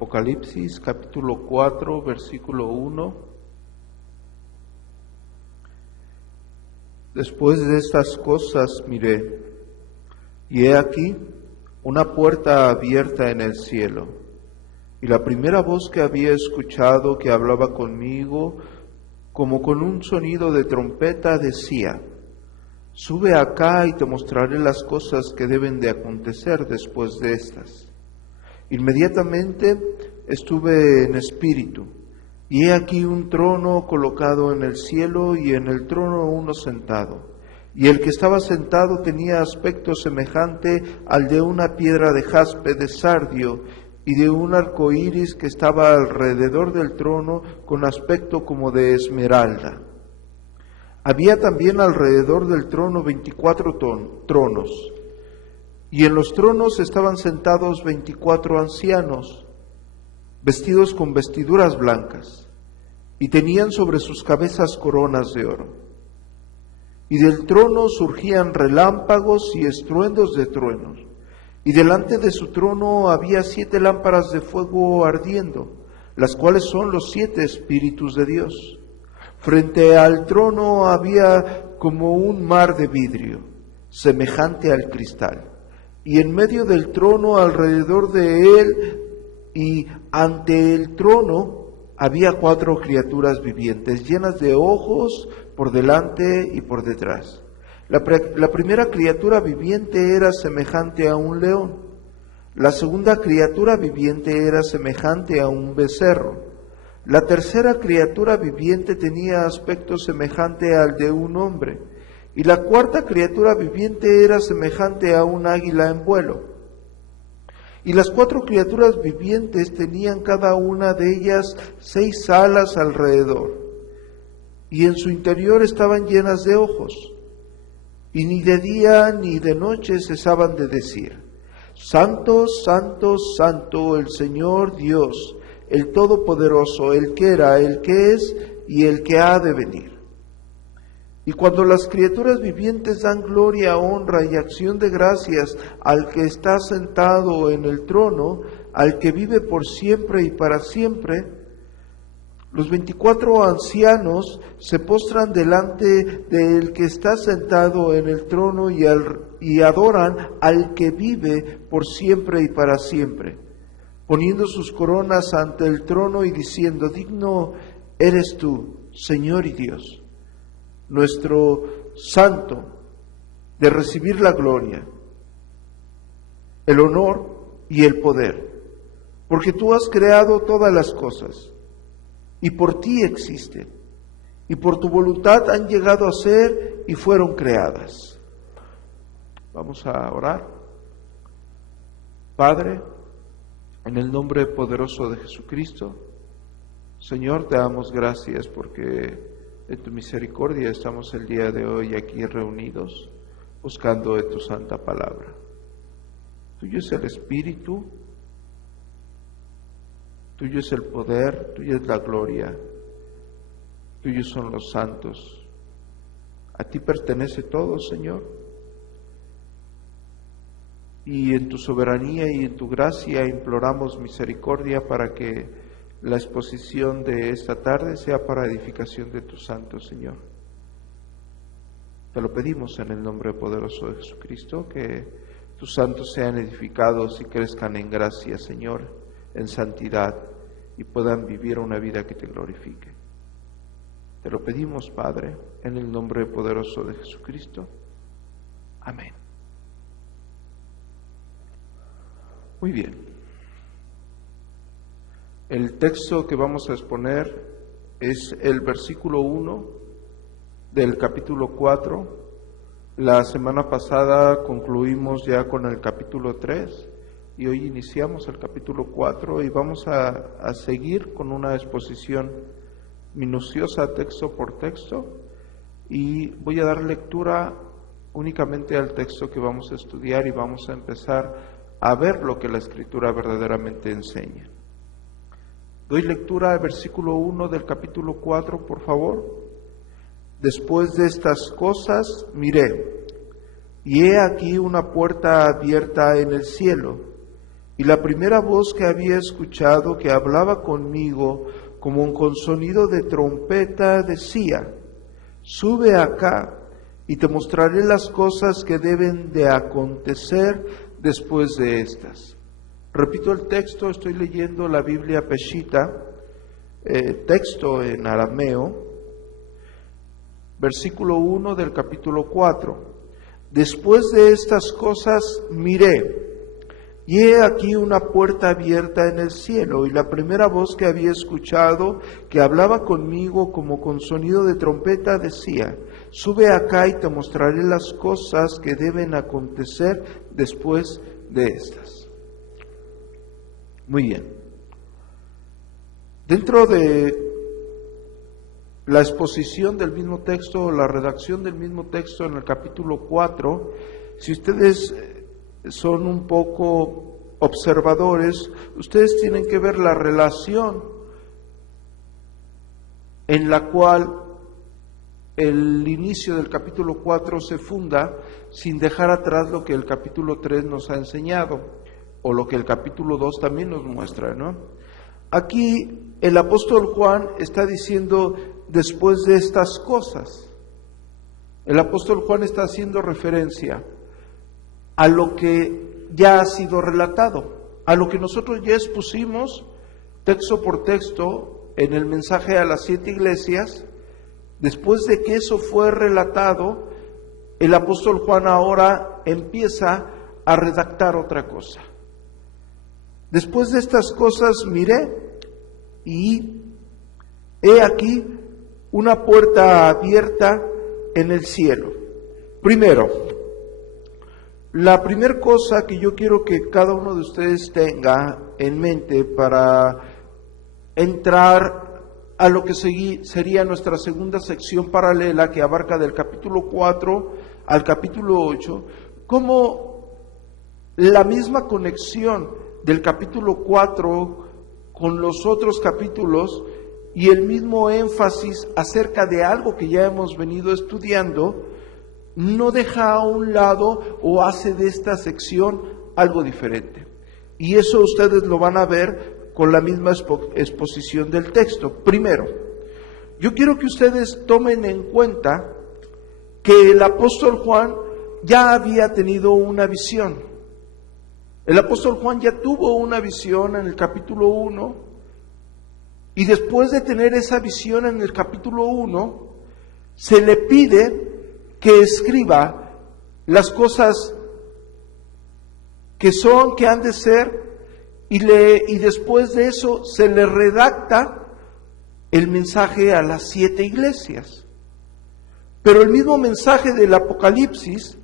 Apocalipsis capítulo 4, versículo 1. Después de estas cosas miré, y he aquí una puerta abierta en el cielo, y la primera voz que había escuchado que hablaba conmigo, como con un sonido de trompeta, decía: Sube acá y te mostraré las cosas que deben de acontecer después de estas. Inmediatamente estuve en espíritu, y he aquí un trono colocado en el cielo, y en el trono uno sentado. Y el que estaba sentado tenía aspecto semejante al de una piedra de jaspe de sardio, y de un arco iris que estaba alrededor del trono, con aspecto como de esmeralda. Había también alrededor del trono 24 tronos, y en los tronos estaban sentados 24 ancianos, vestidos con vestiduras blancas, y tenían sobre sus cabezas coronas de oro. Y del trono surgían relámpagos y estruendos de truenos, y delante de su trono había 7 lámparas de fuego ardiendo, las cuales son los 7 espíritus de Dios. Frente al trono había como un mar de vidrio, semejante al cristal, y en medio del trono, alrededor de él y ante el trono, había 4 criaturas vivientes, llenas de ojos por delante y por detrás. La primera criatura viviente era semejante a un león. La segunda criatura viviente era semejante a un becerro. La tercera criatura viviente tenía aspecto semejante al de un hombre. Y la cuarta criatura viviente era semejante a un águila en vuelo. Y las 4 criaturas vivientes tenían cada una de ellas 6 alas alrededor, y en su interior estaban llenas de ojos, y ni de día ni de noche cesaban de decir: Santo, Santo, Santo, el Señor Dios, el Todopoderoso, el que era, el que es y el que ha de venir. Y cuando las criaturas vivientes dan gloria, honra y acción de gracias al que está sentado en el trono, al que vive por siempre y para siempre, los 24 ancianos se postran delante del que está sentado en el trono y adoran al que vive por siempre y para siempre, poniendo sus coronas ante el trono y diciendo: Digno eres tú, Señor y Dios, nuestro Santo, de recibir la gloria, el honor y el poder, porque tú has creado todas las cosas, y por ti existen, y por tu voluntad han llegado a ser y fueron creadas. Vamos a orar. Padre, en el nombre poderoso de Jesucristo, Señor, te damos gracias porque en tu misericordia estamos el día de hoy aquí reunidos, buscando de tu santa palabra. Tuyo es el Espíritu, tuyo es el poder, tuya es la gloria, tuyos son los santos. A ti pertenece todo, Señor. Y en tu soberanía y en tu gracia imploramos misericordia para que la exposición de esta tarde sea para edificación de tu santo, Señor. Te lo pedimos en el nombre poderoso de Jesucristo, que tus santos sean edificados y crezcan en gracia, Señor, en santidad, y puedan vivir una vida que te glorifique. Te lo pedimos, Padre, en el nombre poderoso de Jesucristo. Amén. Muy bien. El texto que vamos a exponer es el versículo 1 del capítulo 4. La semana pasada concluimos ya con el capítulo 3 y hoy iniciamos el capítulo 4 y vamos a seguir con una exposición minuciosa texto por texto, y voy a dar lectura únicamente al texto que vamos a estudiar y vamos a empezar a ver lo que la Escritura verdaderamente enseña. Doy lectura al versículo 1 del capítulo 4, por favor. Después de estas cosas miré, y he aquí una puerta abierta en el cielo, Y la primera voz que había escuchado que hablaba conmigo como con sonido de trompeta decía: sube acá y te mostraré las cosas que deben de acontecer después de estas. Repito el texto, estoy leyendo la Biblia Peshita, texto en arameo, versículo 1 del capítulo 4. Después de estas cosas miré, y he aquí una puerta abierta en el cielo, y la primera voz que había escuchado, que hablaba conmigo como con sonido de trompeta, decía: sube acá y te mostraré las cosas que deben acontecer después de estas. Muy bien. Dentro de la exposición del mismo texto, o la redacción del mismo texto en el capítulo 4, si ustedes son un poco observadores, ustedes tienen que ver la relación en la cual el inicio del capítulo 4 se funda, sin dejar atrás lo que el capítulo 3 nos ha enseñado, o lo que el capítulo 2 también nos muestra, ¿no? Aquí el apóstol Juan está diciendo: después de estas cosas. El apóstol Juan está haciendo referencia a lo que ya ha sido relatado, a lo que nosotros ya expusimos texto por texto en el mensaje a las 7 iglesias. Después de que eso fue relatado, el apóstol Juan ahora empieza a redactar otra cosa. Después de estas cosas miré, y he aquí una puerta abierta en el cielo. Primero, la primera cosa que yo quiero que cada uno de ustedes tenga en mente para entrar a lo que sería nuestra segunda sección paralela, que abarca del capítulo 4 al capítulo 8, como la misma conexión del capítulo 4 con los otros capítulos y el mismo énfasis acerca de algo que ya hemos venido estudiando, no deja a un lado o hace de esta sección algo diferente. Y eso ustedes lo van a ver con la misma exposición del texto. Primero, yo quiero que ustedes tomen en cuenta que el apóstol Juan ya había tenido una visión. El apóstol Juan ya tuvo una visión en el capítulo 1, y después de tener esa visión en el capítulo 1, se le pide que escriba las cosas que son, que han de ser, y después de eso se le redacta el mensaje a las 7 iglesias. Pero el mismo mensaje del Apocalipsis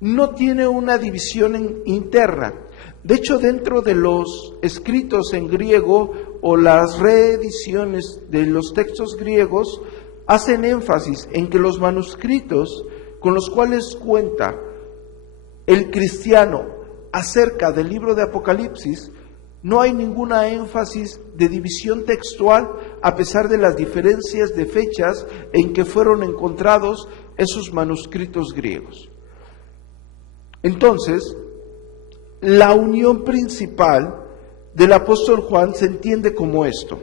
no tiene una división interna. De hecho, dentro de los escritos en griego o las reediciones de los textos griegos, hacen énfasis en que los manuscritos con los cuales cuenta el cristiano acerca del libro de Apocalipsis, no hay ninguna énfasis de división textual, a pesar de las diferencias de fechas en que fueron encontrados esos manuscritos griegos. Entonces, la unión principal del apóstol Juan se entiende como esto.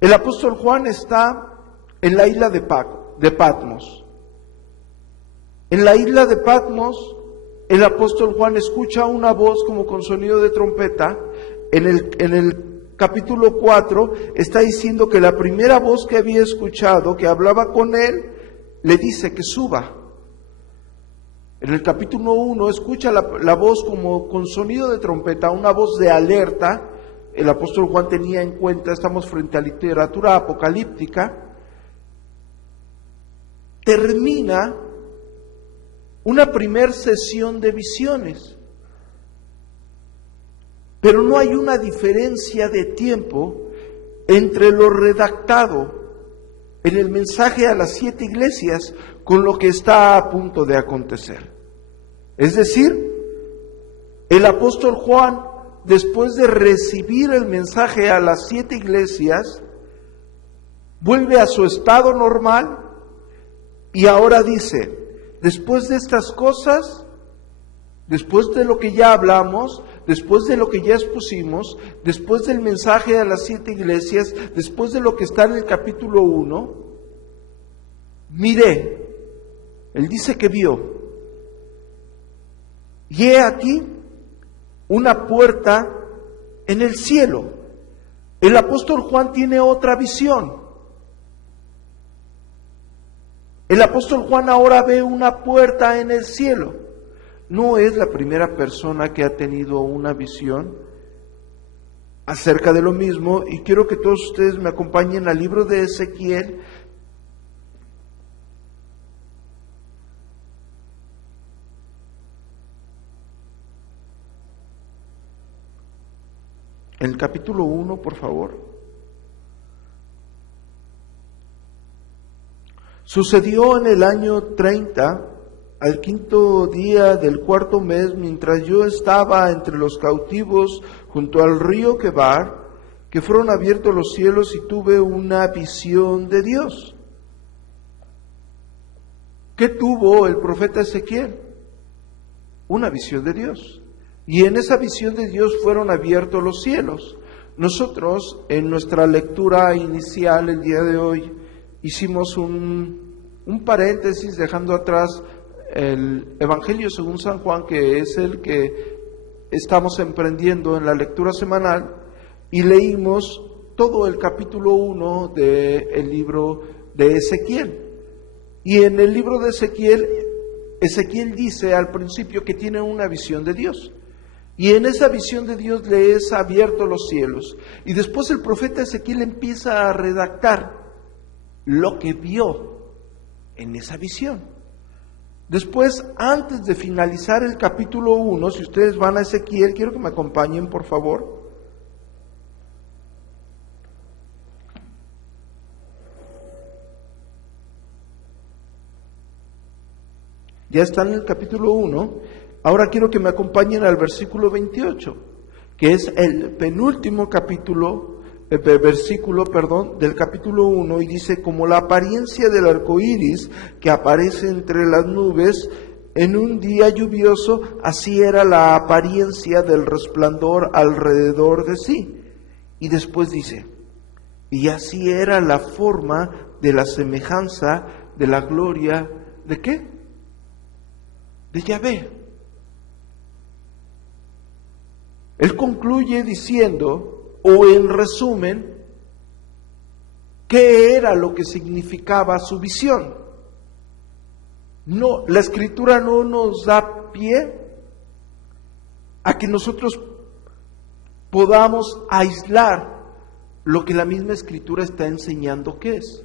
El apóstol Juan está en la isla de Patmos. En la isla de Patmos, el apóstol Juan escucha una voz como con sonido de trompeta. En el capítulo 4 está diciendo que la primera voz que había escuchado, que hablaba con él, le dice que suba. En el capítulo 1 escucha la voz como con sonido de trompeta, una voz de alerta. El apóstol Juan tenía en cuenta, estamos frente a literatura apocalíptica. Termina una primer sesión de visiones, pero no hay una diferencia de tiempo entre lo redactado en el mensaje a las 7 iglesias con lo que está a punto de acontecer. Es decir, el apóstol Juan, después de recibir el mensaje a las 7 iglesias, vuelve a su estado normal y ahora dice: después de estas cosas, después de lo que ya hablamos, después de lo que ya expusimos, después del mensaje a las 7 iglesias, después de lo que está en el capítulo 1, miré, él dice que vio, y he aquí una puerta en el cielo. El apóstol Juan tiene otra visión. El apóstol Juan ahora ve una puerta en el cielo. No es la primera persona que ha tenido una visión acerca de lo mismo, y quiero que todos ustedes me acompañen al libro de Ezequiel. En el capítulo 1, por favor. Sucedió en el año 30, al 5º día del 4º mes, mientras yo estaba entre los cautivos junto al río Quebar, que fueron abiertos los cielos y tuve una visión de Dios. ¿Qué tuvo el profeta Ezequiel? Una visión de Dios. Y en esa visión de Dios fueron abiertos los cielos. Nosotros, en nuestra lectura inicial el día de hoy, hicimos un paréntesis dejando atrás el Evangelio según San Juan, que es el que estamos emprendiendo en la lectura semanal, y leímos todo el capítulo 1 del libro de Ezequiel. Y en el libro de Ezequiel, Ezequiel dice al principio que tiene una visión de Dios. Y en esa visión de Dios le es abierto los cielos. Y después el profeta Ezequiel empieza a redactar lo que vio en esa visión. Después, antes de finalizar el capítulo 1, si ustedes van a Ezequiel, quiero que me acompañen, por favor. Ya están en el capítulo 1. Ahora quiero que me acompañen al versículo 28, que es el penúltimo versículo del capítulo 1, y dice: como la apariencia del arco iris que aparece entre las nubes en un día lluvioso, así era la apariencia del resplandor alrededor de sí. Y después dice: y así era la forma de la semejanza de la gloria, ¿de qué? De Yahvé. Él concluye diciendo, o en resumen, qué era lo que significaba su visión. No, la Escritura no nos da pie a que nosotros podamos aislar lo que la misma Escritura está enseñando que es.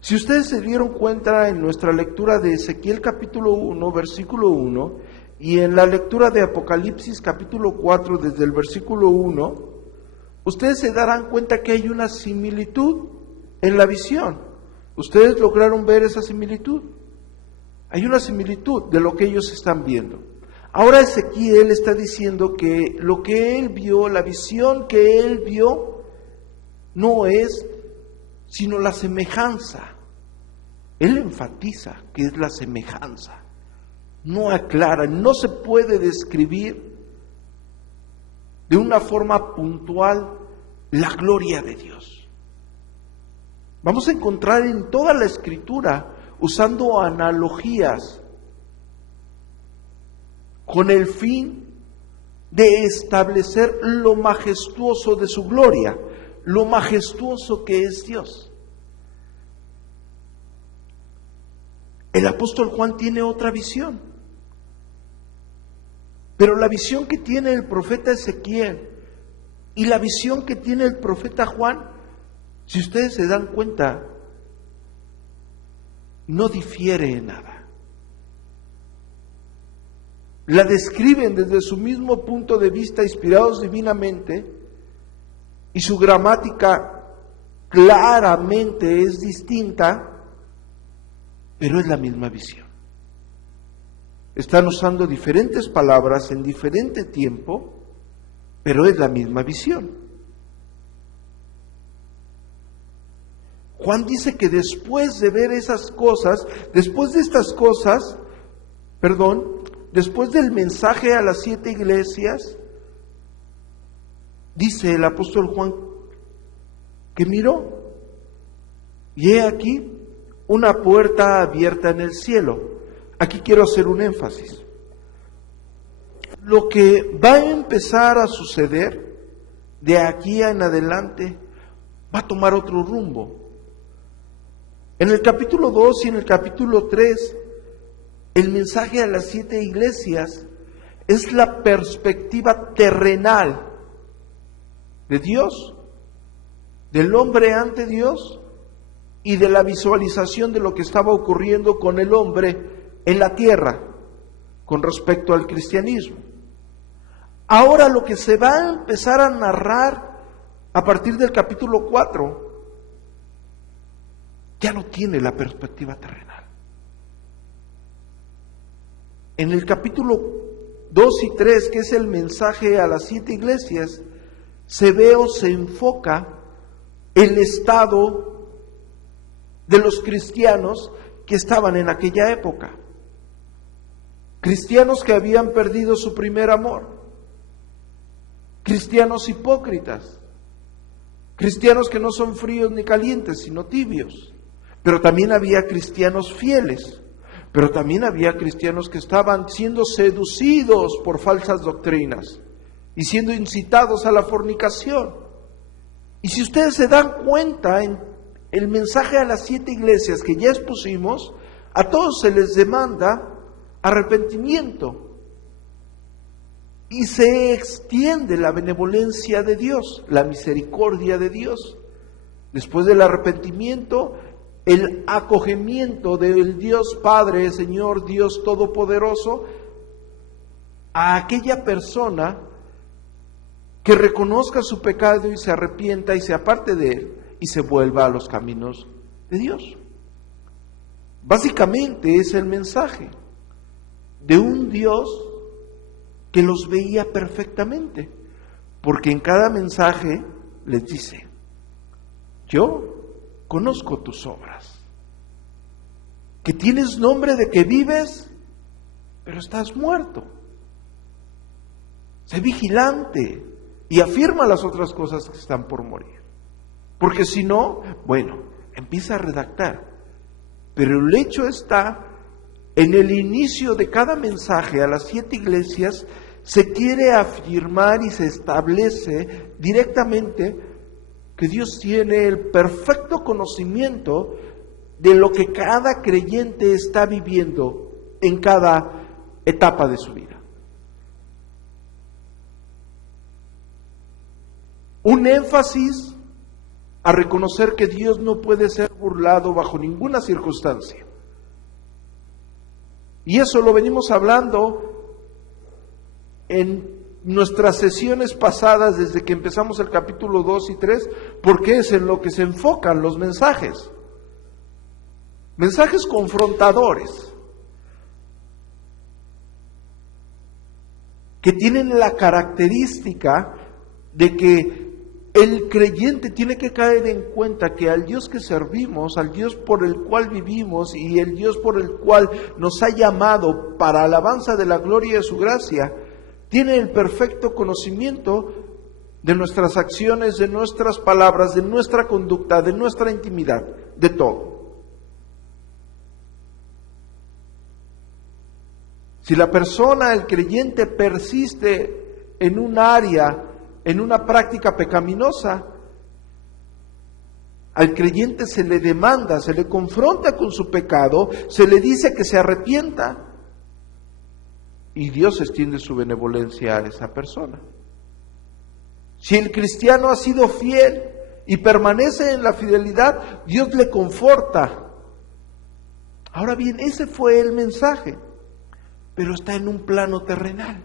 Si ustedes se dieron cuenta en nuestra lectura de Ezequiel capítulo 1, versículo 1, y en la lectura de Apocalipsis capítulo 4, desde el versículo 1, ustedes se darán cuenta que hay una similitud en la visión. ¿Ustedes lograron ver esa similitud? Hay una similitud de lo que ellos están viendo. Ahora Ezequiel está diciendo que lo que él vio, la visión que él vio, no es sino la semejanza. Él enfatiza que es la semejanza. No aclara, no se puede describir de una forma puntual la gloria de Dios. Vamos a encontrar en toda la Escritura, usando analogías, con el fin de establecer lo majestuoso de su gloria, lo majestuoso que es Dios. El apóstol Juan tiene otra visión. Pero la visión que tiene el profeta Ezequiel y la visión que tiene el profeta Juan, si ustedes se dan cuenta, no difiere en nada. La describen desde su mismo punto de vista, inspirados divinamente, y su gramática claramente es distinta, pero es la misma visión. Están usando diferentes palabras en diferente tiempo, pero es la misma visión. Juan dice que después de ver esas cosas, después del mensaje a las 7 iglesias, dice el apóstol Juan que miró, y he aquí una puerta abierta en el cielo. Aquí quiero hacer un énfasis. Lo que va a empezar a suceder de aquí en adelante va a tomar otro rumbo. En el capítulo 2 y en el capítulo 3, el mensaje a las 7 iglesias es la perspectiva terrenal de Dios, del hombre ante Dios y de la visualización de lo que estaba ocurriendo con el hombre en la tierra con respecto al cristianismo. Ahora lo que se va a empezar a narrar a partir del capítulo 4 ya no tiene la perspectiva terrenal. En el capítulo 2 y 3, que es el mensaje a las 7 iglesias, se ve o se enfoca el estado de los cristianos que estaban en aquella época. Cristianos que habían perdido su primer amor. Cristianos hipócritas. Cristianos que no son fríos ni calientes, sino tibios. Pero también había cristianos fieles. Pero también había cristianos que estaban siendo seducidos por falsas doctrinas y siendo incitados a la fornicación. Y si ustedes se dan cuenta, en el mensaje a las 7 iglesias que ya expusimos, a todos se les demanda arrepentimiento. Y se extiende la benevolencia de Dios, la misericordia de Dios. Después del arrepentimiento, el acogimiento del Dios Padre, Señor Dios Todopoderoso, a aquella persona que reconozca su pecado y se arrepienta y se aparte de él y se vuelva a los caminos de Dios. Básicamente es el mensaje de un Dios que los veía perfectamente, porque en cada mensaje les dice: yo conozco tus obras, que tienes nombre de que vives, pero estás muerto. Sé vigilante y afirma las otras cosas que están por morir, porque si no, bueno, empieza a redactar. Pero el hecho está en el inicio de cada mensaje a las 7 iglesias. Se quiere afirmar y se establece directamente que Dios tiene el perfecto conocimiento de lo que cada creyente está viviendo en cada etapa de su vida. Un énfasis a reconocer que Dios no puede ser burlado bajo ninguna circunstancia. Y eso lo venimos hablando en nuestras sesiones pasadas, desde que empezamos el capítulo 2 y 3, porque es en lo que se enfocan los mensajes. Mensajes confrontadores, que tienen la característica de que el creyente tiene que caer en cuenta que al Dios que servimos, al Dios por el cual vivimos y el Dios por el cual nos ha llamado para alabanza de la gloria de su gracia, tiene el perfecto conocimiento de nuestras acciones, de nuestras palabras, de nuestra conducta, de nuestra intimidad, de todo. Si la persona, el creyente, persiste en un área, en una práctica pecaminosa, al creyente se le demanda, se le confronta con su pecado, se le dice que se arrepienta, y Dios extiende su benevolencia a esa persona. Si el cristiano ha sido fiel y permanece en la fidelidad, Dios le conforta. Ahora bien, ese fue el mensaje, pero está en un plano terrenal.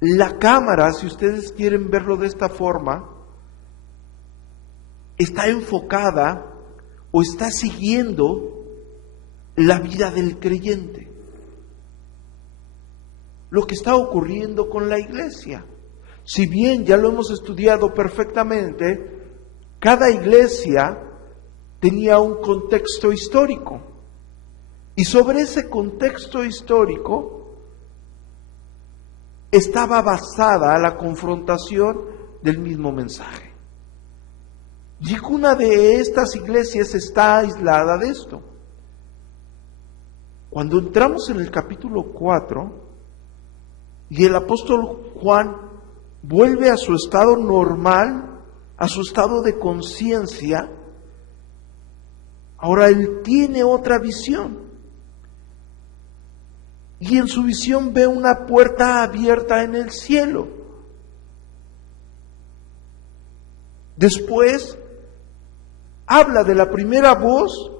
La cámara, si ustedes quieren verlo de esta forma, está enfocada o está siguiendo la vida del creyente. Lo que está ocurriendo con la iglesia. Si bien ya lo hemos estudiado perfectamente, cada iglesia tenía un contexto histórico. Y sobre ese contexto histórico estaba basada la confrontación del mismo mensaje. Ninguna de estas iglesias está aislada de esto. Cuando entramos en el capítulo 4 y el apóstol Juan vuelve a su estado normal, a su estado de conciencia, ahora él tiene otra visión. Y en su visión ve una puerta abierta en el cielo. Después habla de la primera voz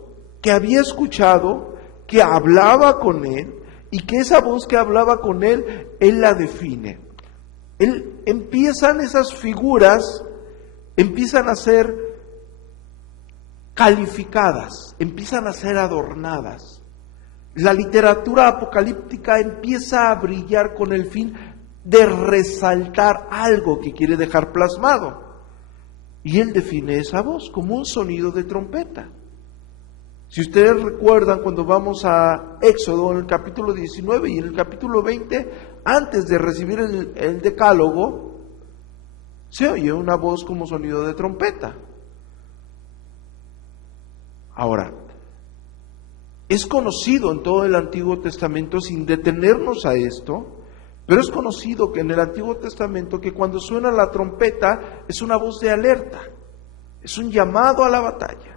que había escuchado, que hablaba con él, y que esa voz que hablaba con él, él la define. Empiezan esas figuras, empiezan a ser calificadas, empiezan a ser adornadas. La literatura apocalíptica empieza a brillar con el fin de resaltar algo que quiere dejar plasmado. Y él define esa voz como un sonido de trompeta. Si ustedes recuerdan, cuando vamos a Éxodo en el capítulo 19 y en el capítulo 20, antes de recibir el decálogo, se oye una voz como sonido de trompeta. Ahora, es conocido en todo el Antiguo Testamento, sin detenernos a esto, pero es conocido que en el Antiguo Testamento que cuando suena la trompeta es una voz de alerta, es un llamado a la batalla.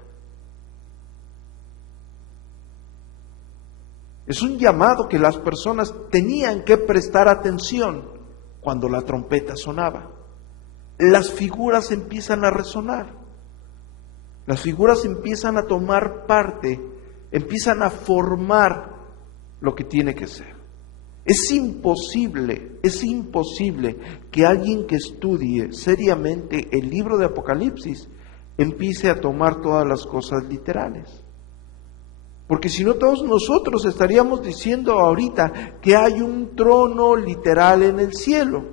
Es un llamado que las personas tenían que prestar atención cuando la trompeta sonaba. Las figuras empiezan a resonar, las figuras empiezan a tomar parte, empiezan a formar lo que tiene que ser. Es imposible que alguien que estudie seriamente el libro de Apocalipsis empiece a tomar todas las cosas literales. Porque si no, todos nosotros estaríamos diciendo ahorita que hay un trono literal en el cielo.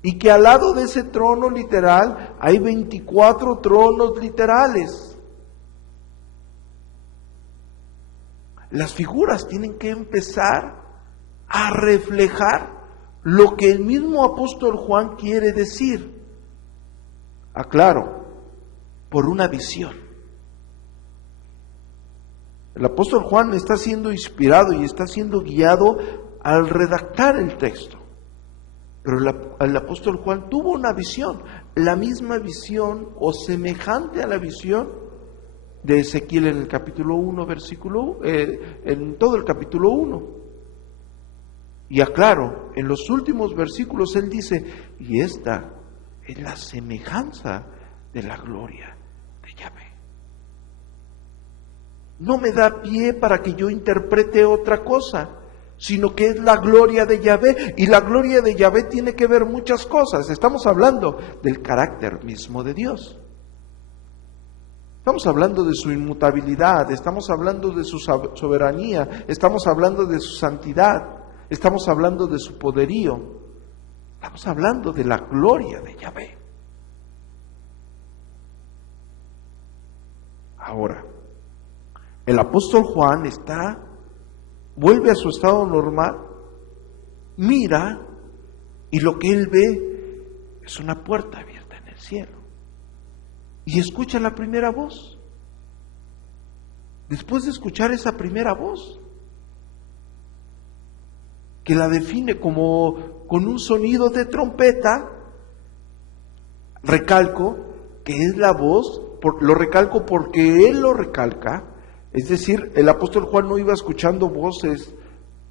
Y que al lado de ese trono literal hay 24 tronos literales. Las figuras tienen que empezar a reflejar lo que el mismo apóstol Juan quiere decir. Aclaro, por una visión. El apóstol Juan está siendo inspirado y está siendo guiado al redactar el texto. Pero el apóstol Juan tuvo una visión, la misma visión o semejante a la visión de Ezequiel en el capítulo 1, en todo el capítulo 1. Y aclaro, en los últimos versículos él dice, y esta es la semejanza de la gloria de Yahvé. No me da pie para que yo interprete otra cosa, sino que es la gloria de Yahvé, y la gloria de Yahvé tiene que ver muchas cosas. Estamos hablando del carácter mismo de Dios. Estamos hablando de su inmutabilidad, estamos hablando de su soberanía, estamos hablando de su santidad, estamos hablando de su poderío, estamos hablando de la gloria de Yahvé. Ahora, el apóstol Juan vuelve a su estado normal, mira, y lo que él ve es una puerta abierta en el cielo. Y escucha la primera voz. Después de escuchar esa primera voz, que la define como con un sonido de trompeta, recalco que es la voz, lo recalco porque él lo recalca. Es decir, el apóstol Juan no iba escuchando voces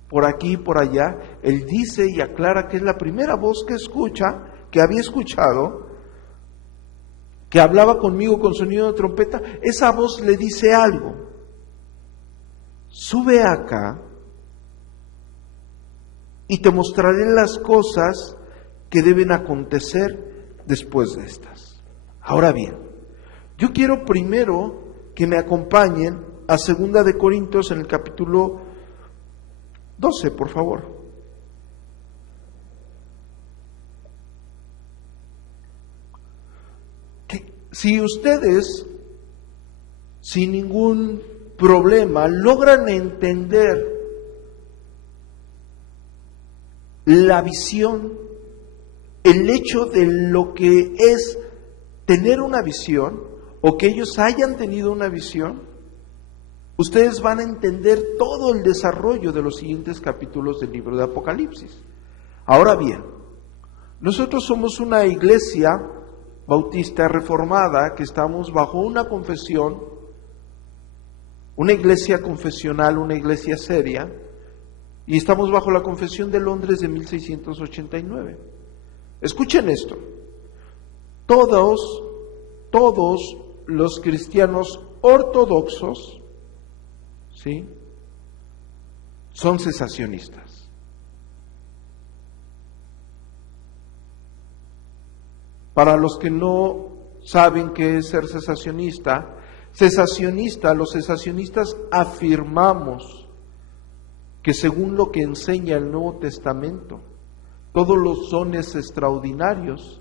por aquí y por allá. Él dice y aclara que es la primera voz que escucha, que había escuchado, que hablaba conmigo con sonido de trompeta. Esa voz le dice algo. Sube acá y te mostraré las cosas que deben acontecer después de estas. Ahora bien, yo quiero primero que me acompañen a 2 de Corintios en el capítulo 12, por favor. Si ustedes, sin ningún problema, logran entender la visión, el hecho de lo que es tener una visión o que ellos hayan tenido una visión, ustedes van a entender todo el desarrollo de los siguientes capítulos del libro de Apocalipsis. Ahora bien, nosotros somos una iglesia bautista reformada que estamos bajo una confesión, una iglesia confesional, una iglesia seria, y estamos bajo la Confesión de Londres de 1689. Escuchen esto, todos los cristianos ortodoxos, ¿sí?, son cesacionistas. Para los que no saben qué es ser cesacionista, los cesacionistas afirmamos que según lo que enseña el Nuevo Testamento, todos los dones extraordinarios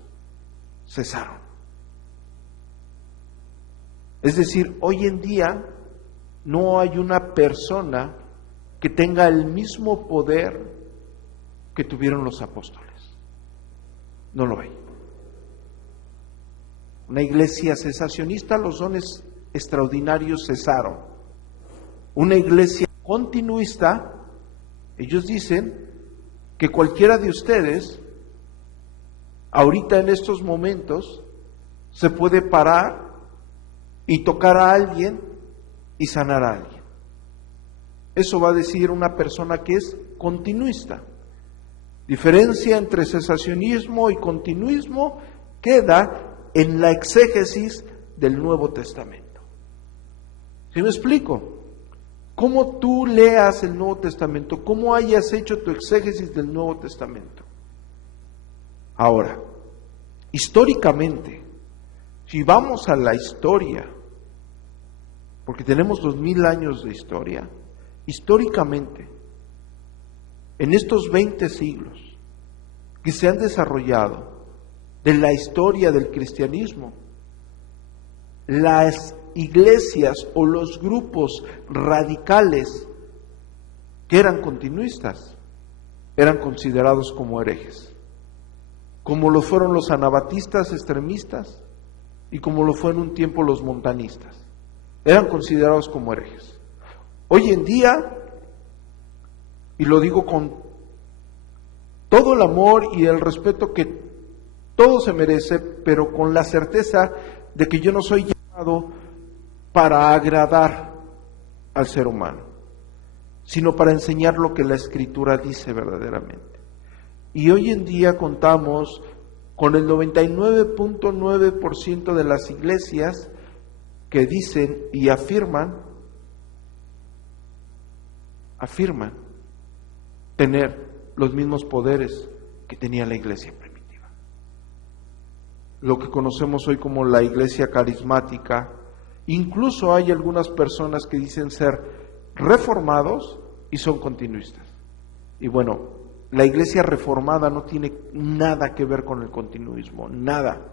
cesaron. Es decir, hoy en día no hay una persona que tenga el mismo poder que tuvieron los apóstoles. No lo hay. Una iglesia cesacionista, los dones extraordinarios cesaron. Una iglesia continuista, ellos dicen que cualquiera de ustedes, ahorita en estos momentos, se puede parar y tocar a alguien y sanar a alguien. Eso va a decir una persona que es continuista. Diferencia entre cesacionismo y continuismo queda en la exégesis del Nuevo Testamento. ¿Sí me explico? Cómo tú leas el Nuevo Testamento, cómo hayas hecho tu exégesis del Nuevo Testamento. Ahora, históricamente, si vamos a la historia, porque tenemos 2000 años de historia, históricamente, en estos 20 siglos que se han desarrollado de la historia del cristianismo, las iglesias o los grupos radicales que eran continuistas eran considerados como herejes, como lo fueron los anabatistas extremistas y como lo fue en un tiempo los montanistas. Eran considerados como herejes. Hoy en día, y lo digo con todo el amor y el respeto que todo se merece, pero con la certeza de que yo no soy llamado para agradar al ser humano, sino para enseñar lo que la Escritura dice verdaderamente. Y hoy en día contamos con el 99.9% de las iglesias que dicen y afirman tener los mismos poderes que tenía la iglesia primitiva. Lo que conocemos hoy como la iglesia carismática, incluso hay algunas personas que dicen ser reformados y son continuistas. Y bueno, la iglesia reformada no tiene nada que ver con el continuismo, nada.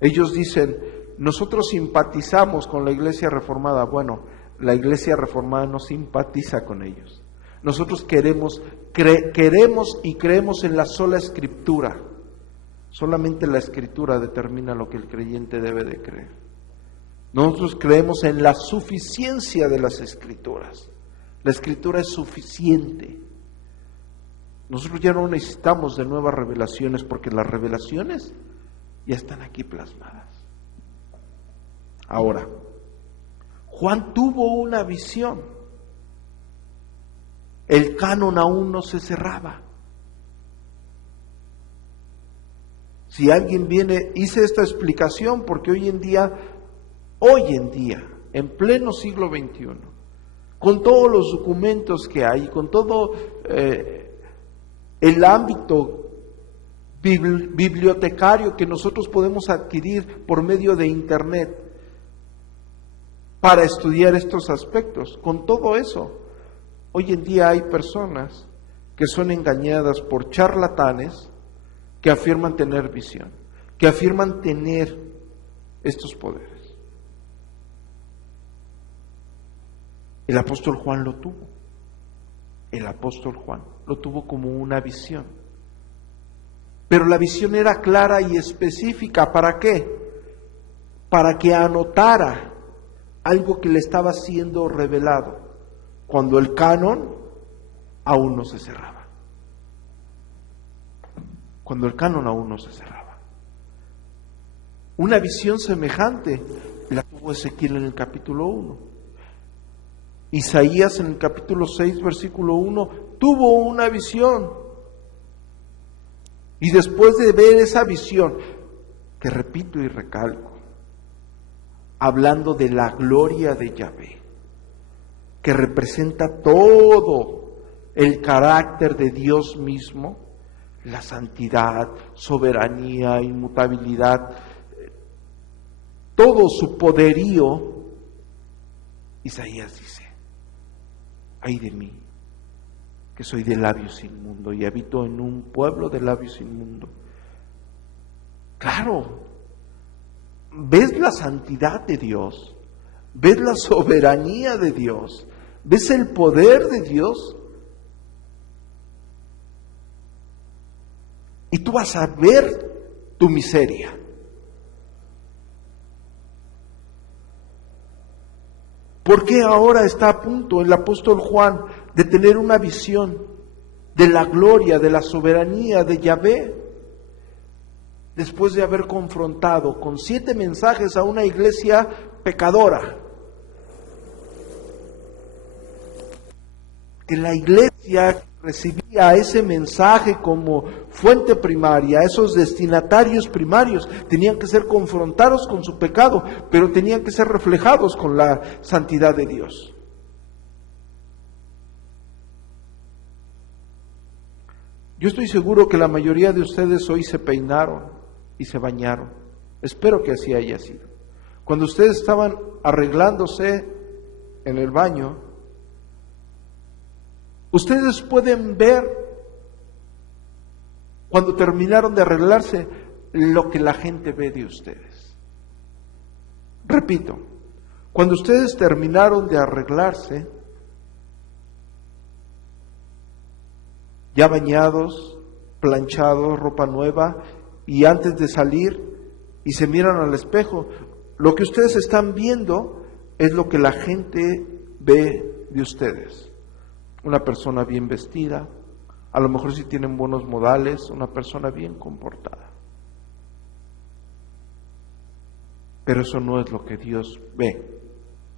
Ellos dicen, nosotros simpatizamos con la iglesia reformada. Bueno, la iglesia reformada no simpatiza con ellos. Nosotros queremos y creemos en la sola Escritura. Solamente la Escritura determina lo que el creyente debe de creer. Nosotros creemos en la suficiencia de las Escrituras. La Escritura es suficiente. Nosotros ya no necesitamos de nuevas revelaciones porque las revelaciones ya están aquí plasmadas. Ahora, Juan tuvo una visión. El canon aún no se cerraba. Si alguien viene, hice esta explicación porque hoy en día, en pleno siglo XXI, con todos los documentos que hay, con todo el ámbito bibliotecario que nosotros podemos adquirir por medio de Internet para estudiar estos aspectos, con todo eso, hoy en día hay personas que son engañadas por charlatanes que afirman tener visión, que afirman tener estos poderes. El apóstol Juan lo tuvo. El apóstol Juan. lo tuvo como una visión. Pero la visión era clara y específica. ¿Para qué? Para que anotara algo que le estaba siendo revelado cuando el canon aún no se cerraba. Cuando el canon aún no se cerraba. Una visión semejante la tuvo Ezequiel en el capítulo 1. Isaías en el capítulo 6, versículo 1, tuvo una visión. Y después de ver esa visión, que repito y recalco, hablando de la gloria de Yahvé, que representa todo el carácter de Dios mismo, la santidad, soberanía, inmutabilidad, todo su poderío, Isaías dice: ay de mí, que soy de labios inmundos y habito en un pueblo de labios inmundos. Claro, ves la santidad de Dios, ves la soberanía de Dios, ves el poder de Dios, y tú vas a ver tu miseria. ¿Por qué ahora está a punto el apóstol Juan de tener una visión de la gloria, de la soberanía de Yahvé? Después de haber confrontado con 7 mensajes a una iglesia pecadora. Que la iglesia recibía ese mensaje como fuente primaria, esos destinatarios primarios tenían que ser confrontados con su pecado, pero tenían que ser reflejados con la santidad de Dios. Yo estoy seguro que la mayoría de ustedes hoy se peinaron y se bañaron. Espero que así haya sido. Cuando ustedes estaban arreglándose en el baño, ustedes pueden ver, cuando terminaron de arreglarse, lo que la gente ve de ustedes. Repito, cuando ustedes terminaron de arreglarse, ya bañados, planchados, ropa nueva, y antes de salir y se miran al espejo, lo que ustedes están viendo es lo que la gente ve de ustedes. Una persona bien vestida, a lo mejor si tienen buenos modales, una persona bien comportada. Pero eso no es lo que Dios ve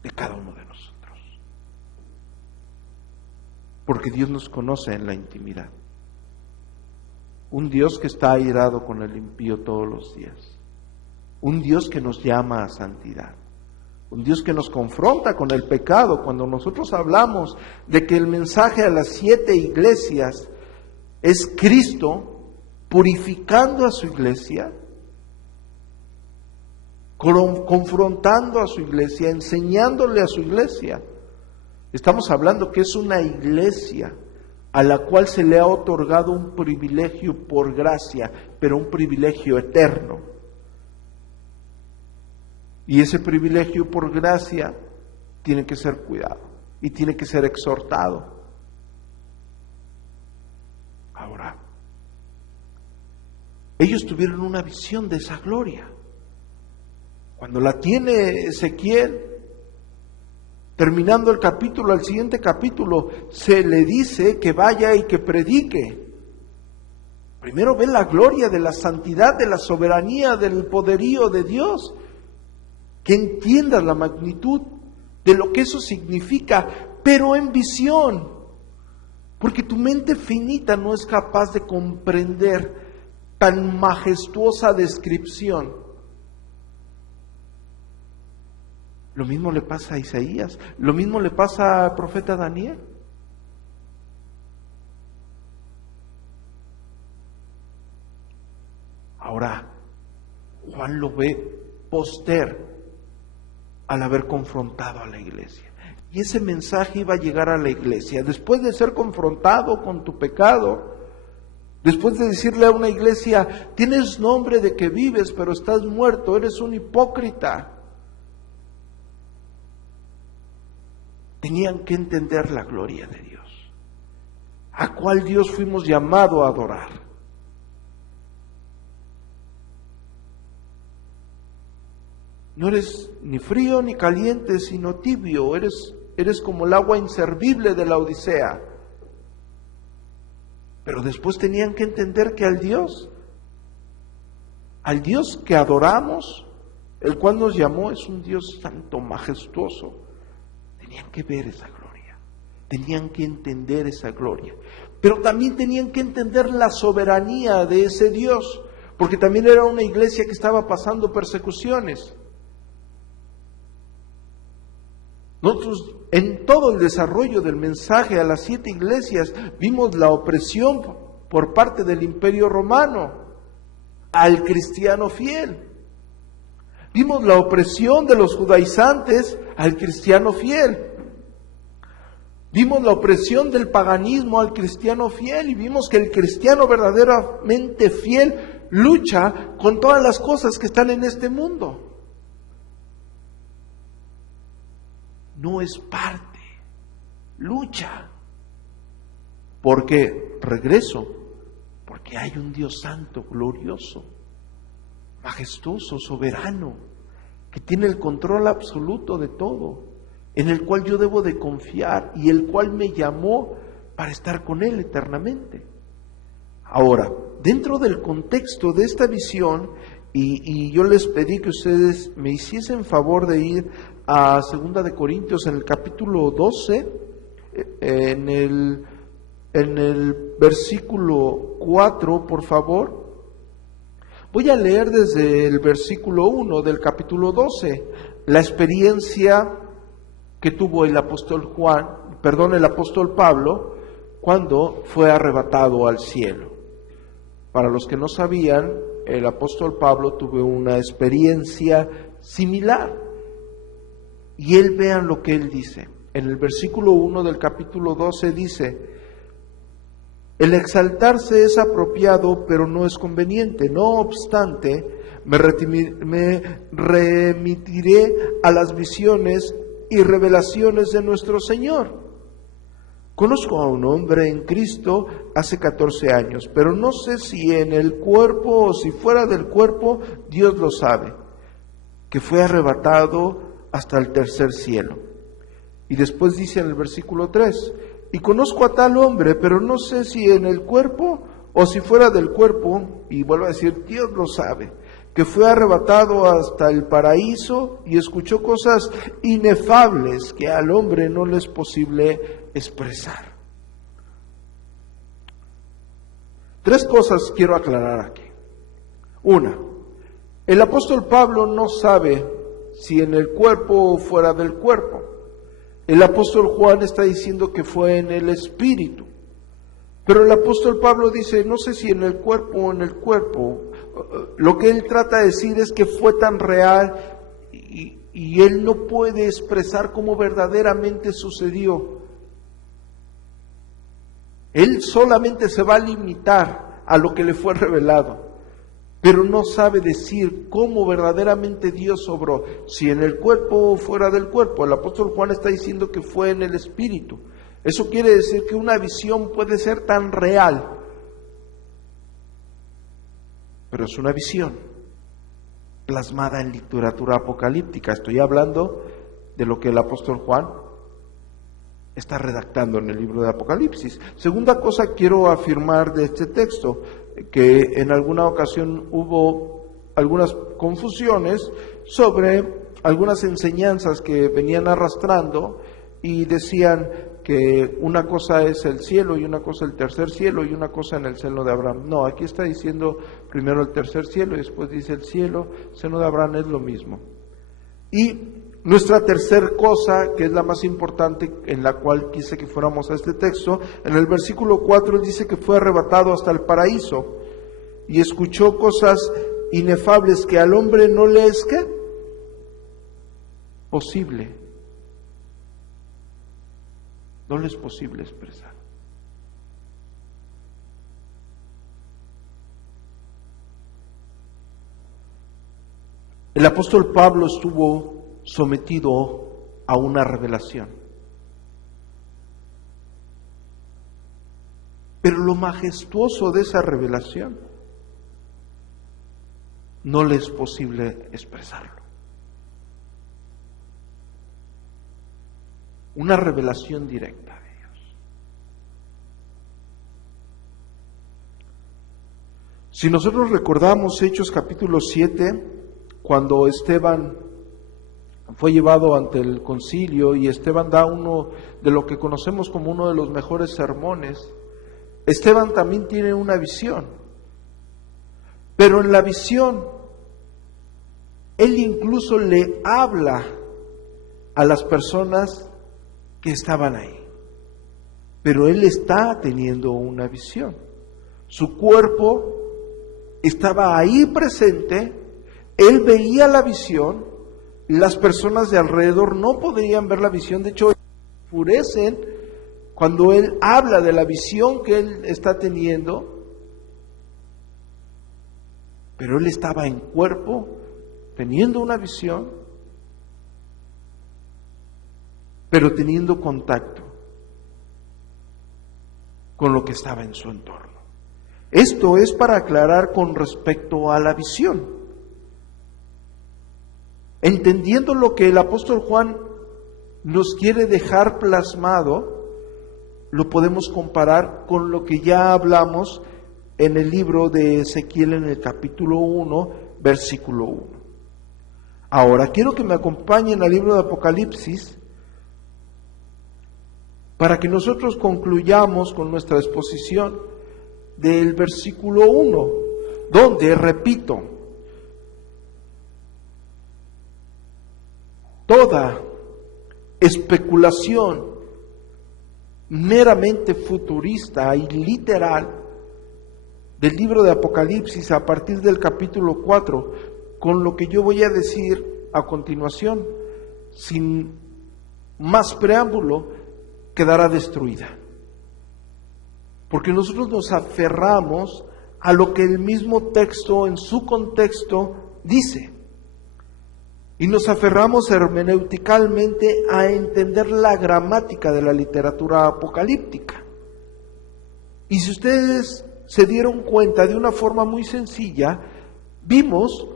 de cada uno de nosotros. Porque Dios nos conoce en la intimidad. Un Dios que está airado con el impío todos los días. Un Dios que nos llama a santidad. Un Dios que nos confronta con el pecado. Cuando nosotros hablamos de que el mensaje a las 7 iglesias es Cristo purificando a su iglesia, confrontando a su iglesia, enseñándole a su iglesia. Estamos hablando que es una iglesia a la cual se le ha otorgado un privilegio por gracia, pero un privilegio eterno. Y ese privilegio por gracia tiene que ser cuidado y tiene que ser exhortado. Ahora, ellos tuvieron una visión de esa gloria. Cuando la tiene Ezequiel, terminando el capítulo, al siguiente capítulo, se le dice que vaya y que predique. Primero ve la gloria de la santidad, de la soberanía, del poderío de Dios. Que entiendas la magnitud de lo que eso significa, pero en visión. Porque tu mente finita no es capaz de comprender tan majestuosa descripción. Lo mismo le pasa a Isaías, lo mismo le pasa al profeta Daniel. Ahora, Juan lo ve póster al haber confrontado a la iglesia. Y ese mensaje iba a llegar a la iglesia. Después de ser confrontado con tu pecado, después de decirle a una iglesia, tienes nombre de que vives, pero estás muerto, eres un hipócrita. Tenían que entender la gloria de Dios. ¿A cuál Dios fuimos llamados a adorar? No eres ni frío ni caliente, sino tibio. Eres como el agua inservible de la Odisea. Pero después tenían que entender que al Dios que adoramos, el cual nos llamó, es un Dios santo, majestuoso. Tenían que ver esa gloria, tenían que entender esa gloria, pero también tenían que entender la soberanía de ese Dios, porque también era una iglesia que estaba pasando persecuciones. Nosotros en todo el desarrollo del mensaje a las 7 iglesias vimos la opresión por parte del Imperio Romano al cristiano fiel. Vimos la opresión de los judaizantes al cristiano fiel. Vimos la opresión del paganismo al cristiano fiel y vimos que el cristiano verdaderamente fiel lucha con todas las cosas que están en este mundo. No es parte, lucha. Porque, regreso, porque hay un Dios santo, glorioso, majestuoso, soberano, que tiene el control absoluto de todo, en el cual yo debo de confiar y el cual me llamó para estar con Él eternamente. Ahora, dentro del contexto de esta visión, y yo les pedí que ustedes me hiciesen favor de ir a 2 de Corintios en el capítulo 12, en el versículo 4, por favor. Voy a leer desde el versículo 1 del capítulo 12, la experiencia que tuvo el apóstol Pablo, cuando fue arrebatado al cielo. Para los que no sabían, el apóstol Pablo tuvo una experiencia similar. Y vean lo que él dice. En el versículo 1 del capítulo 12 dice: el exaltarse es apropiado, pero no es conveniente. No obstante, me remitiré a las visiones y revelaciones de nuestro Señor. Conozco a un hombre en Cristo hace 14 años, pero no sé si en el cuerpo o si fuera del cuerpo, Dios lo sabe, que fue arrebatado hasta el tercer cielo. Y después dice en el versículo 3, y conozco a tal hombre, pero no sé si en el cuerpo o si fuera del cuerpo, y vuelvo a decir, Dios lo sabe, que fue arrebatado hasta el paraíso y escuchó cosas inefables que al hombre no le es posible expresar. 3 cosas quiero aclarar aquí. 1, el apóstol Pablo no sabe si en el cuerpo o fuera del cuerpo. El apóstol Juan está diciendo que fue en el espíritu. Pero el apóstol Pablo dice, no sé si en el cuerpo o en el cuerpo. Lo que él trata de decir es que fue tan real y él no puede expresar cómo verdaderamente sucedió. Él solamente se va a limitar a lo que le fue revelado, pero no sabe decir cómo verdaderamente Dios obró, si en el cuerpo o fuera del cuerpo. El apóstol Juan está diciendo que fue en el espíritu. Eso quiere decir que una visión puede ser tan real, pero es una visión plasmada en literatura apocalíptica. Estoy hablando de lo que el apóstol Juan está redactando en el libro de Apocalipsis. Segunda cosa quiero afirmar de este texto, que en alguna ocasión hubo algunas confusiones sobre algunas enseñanzas que venían arrastrando y decían que una cosa es el cielo y una cosa el tercer cielo y una cosa en el seno de Abraham. No, aquí está diciendo primero el tercer cielo y después dice el cielo, seno de Abraham es lo mismo. Y nuestra tercer cosa, que es la más importante, en la cual quise que fuéramos a este texto, en el versículo 4 él dice que fue arrebatado hasta el paraíso y escuchó cosas inefables que al hombre no le es ¿qué? Posible. No le es posible expresar. El apóstol Pablo estuvo sometido a una revelación. Pero lo majestuoso de esa revelación no le es posible expresarlo. Una revelación directa de Dios. Si nosotros recordamos Hechos capítulo 7, cuando Esteban fue llevado ante el concilio y Esteban da uno de lo que conocemos como uno de los mejores sermones, Esteban también tiene una visión, pero en la visión él incluso le habla a las personas que estaban ahí, pero él está teniendo una visión. Su cuerpo estaba ahí presente, él veía la visión, las personas de alrededor no podrían ver la visión, de hecho enfurecen cuando él habla de la visión que él está teniendo, pero él estaba en cuerpo, teniendo una visión, pero teniendo contacto con lo que estaba en su entorno. Esto es para aclarar con respecto a la visión. Entendiendo lo que el apóstol Juan nos quiere dejar plasmado, lo podemos comparar con lo que ya hablamos en el libro de Ezequiel en el capítulo 1, versículo 1. Ahora, quiero que me acompañen al libro de Apocalipsis para que nosotros concluyamos con nuestra exposición del versículo 1, donde, repito, toda especulación meramente futurista y literal del libro de Apocalipsis a partir del capítulo 4, con lo que yo voy a decir a continuación, sin más preámbulo, quedará destruida. Porque nosotros nos aferramos a lo que el mismo texto en su contexto dice. Y nos aferramos hermenéuticamente a entender la gramática de la literatura apocalíptica. Y si ustedes se dieron cuenta, de una forma muy sencilla, vimos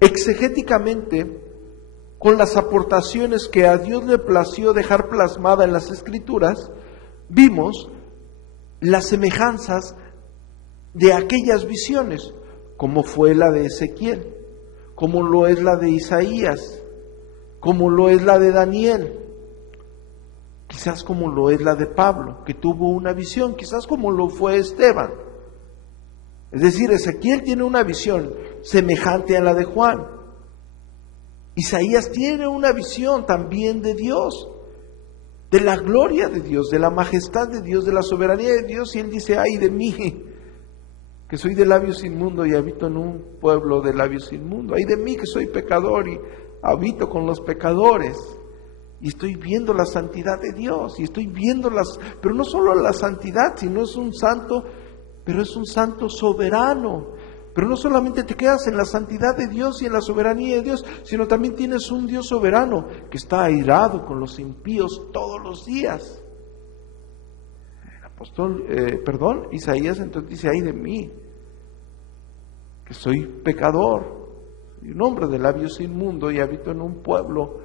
exegéticamente, con las aportaciones que a Dios le plació dejar plasmada en las Escrituras, vimos las semejanzas de aquellas visiones, como fue la de Ezequiel, como lo es la de Isaías, como lo es la de Daniel, quizás como lo es la de Pablo, que tuvo una visión, quizás como lo fue Esteban. Es decir, Ezequiel tiene una visión semejante a la de Juan. Isaías tiene una visión también de Dios, de la gloria de Dios, de la majestad de Dios, de la soberanía de Dios, y él dice: ay de mí, que soy de labios inmundos y habito en un pueblo de labios inmundos. Ay de mí, que soy pecador y habito con los pecadores. Y estoy viendo la santidad de Dios, y estoy viendo pero no solo la santidad, sino es un santo, pero es un santo soberano. Pero no solamente te quedas en la santidad de Dios y en la soberanía de Dios, sino también tienes un Dios soberano que está airado con los impíos todos los días. Isaías entonces dice: ay de mí, que soy pecador, y un hombre de labios inmundos y habito en un pueblo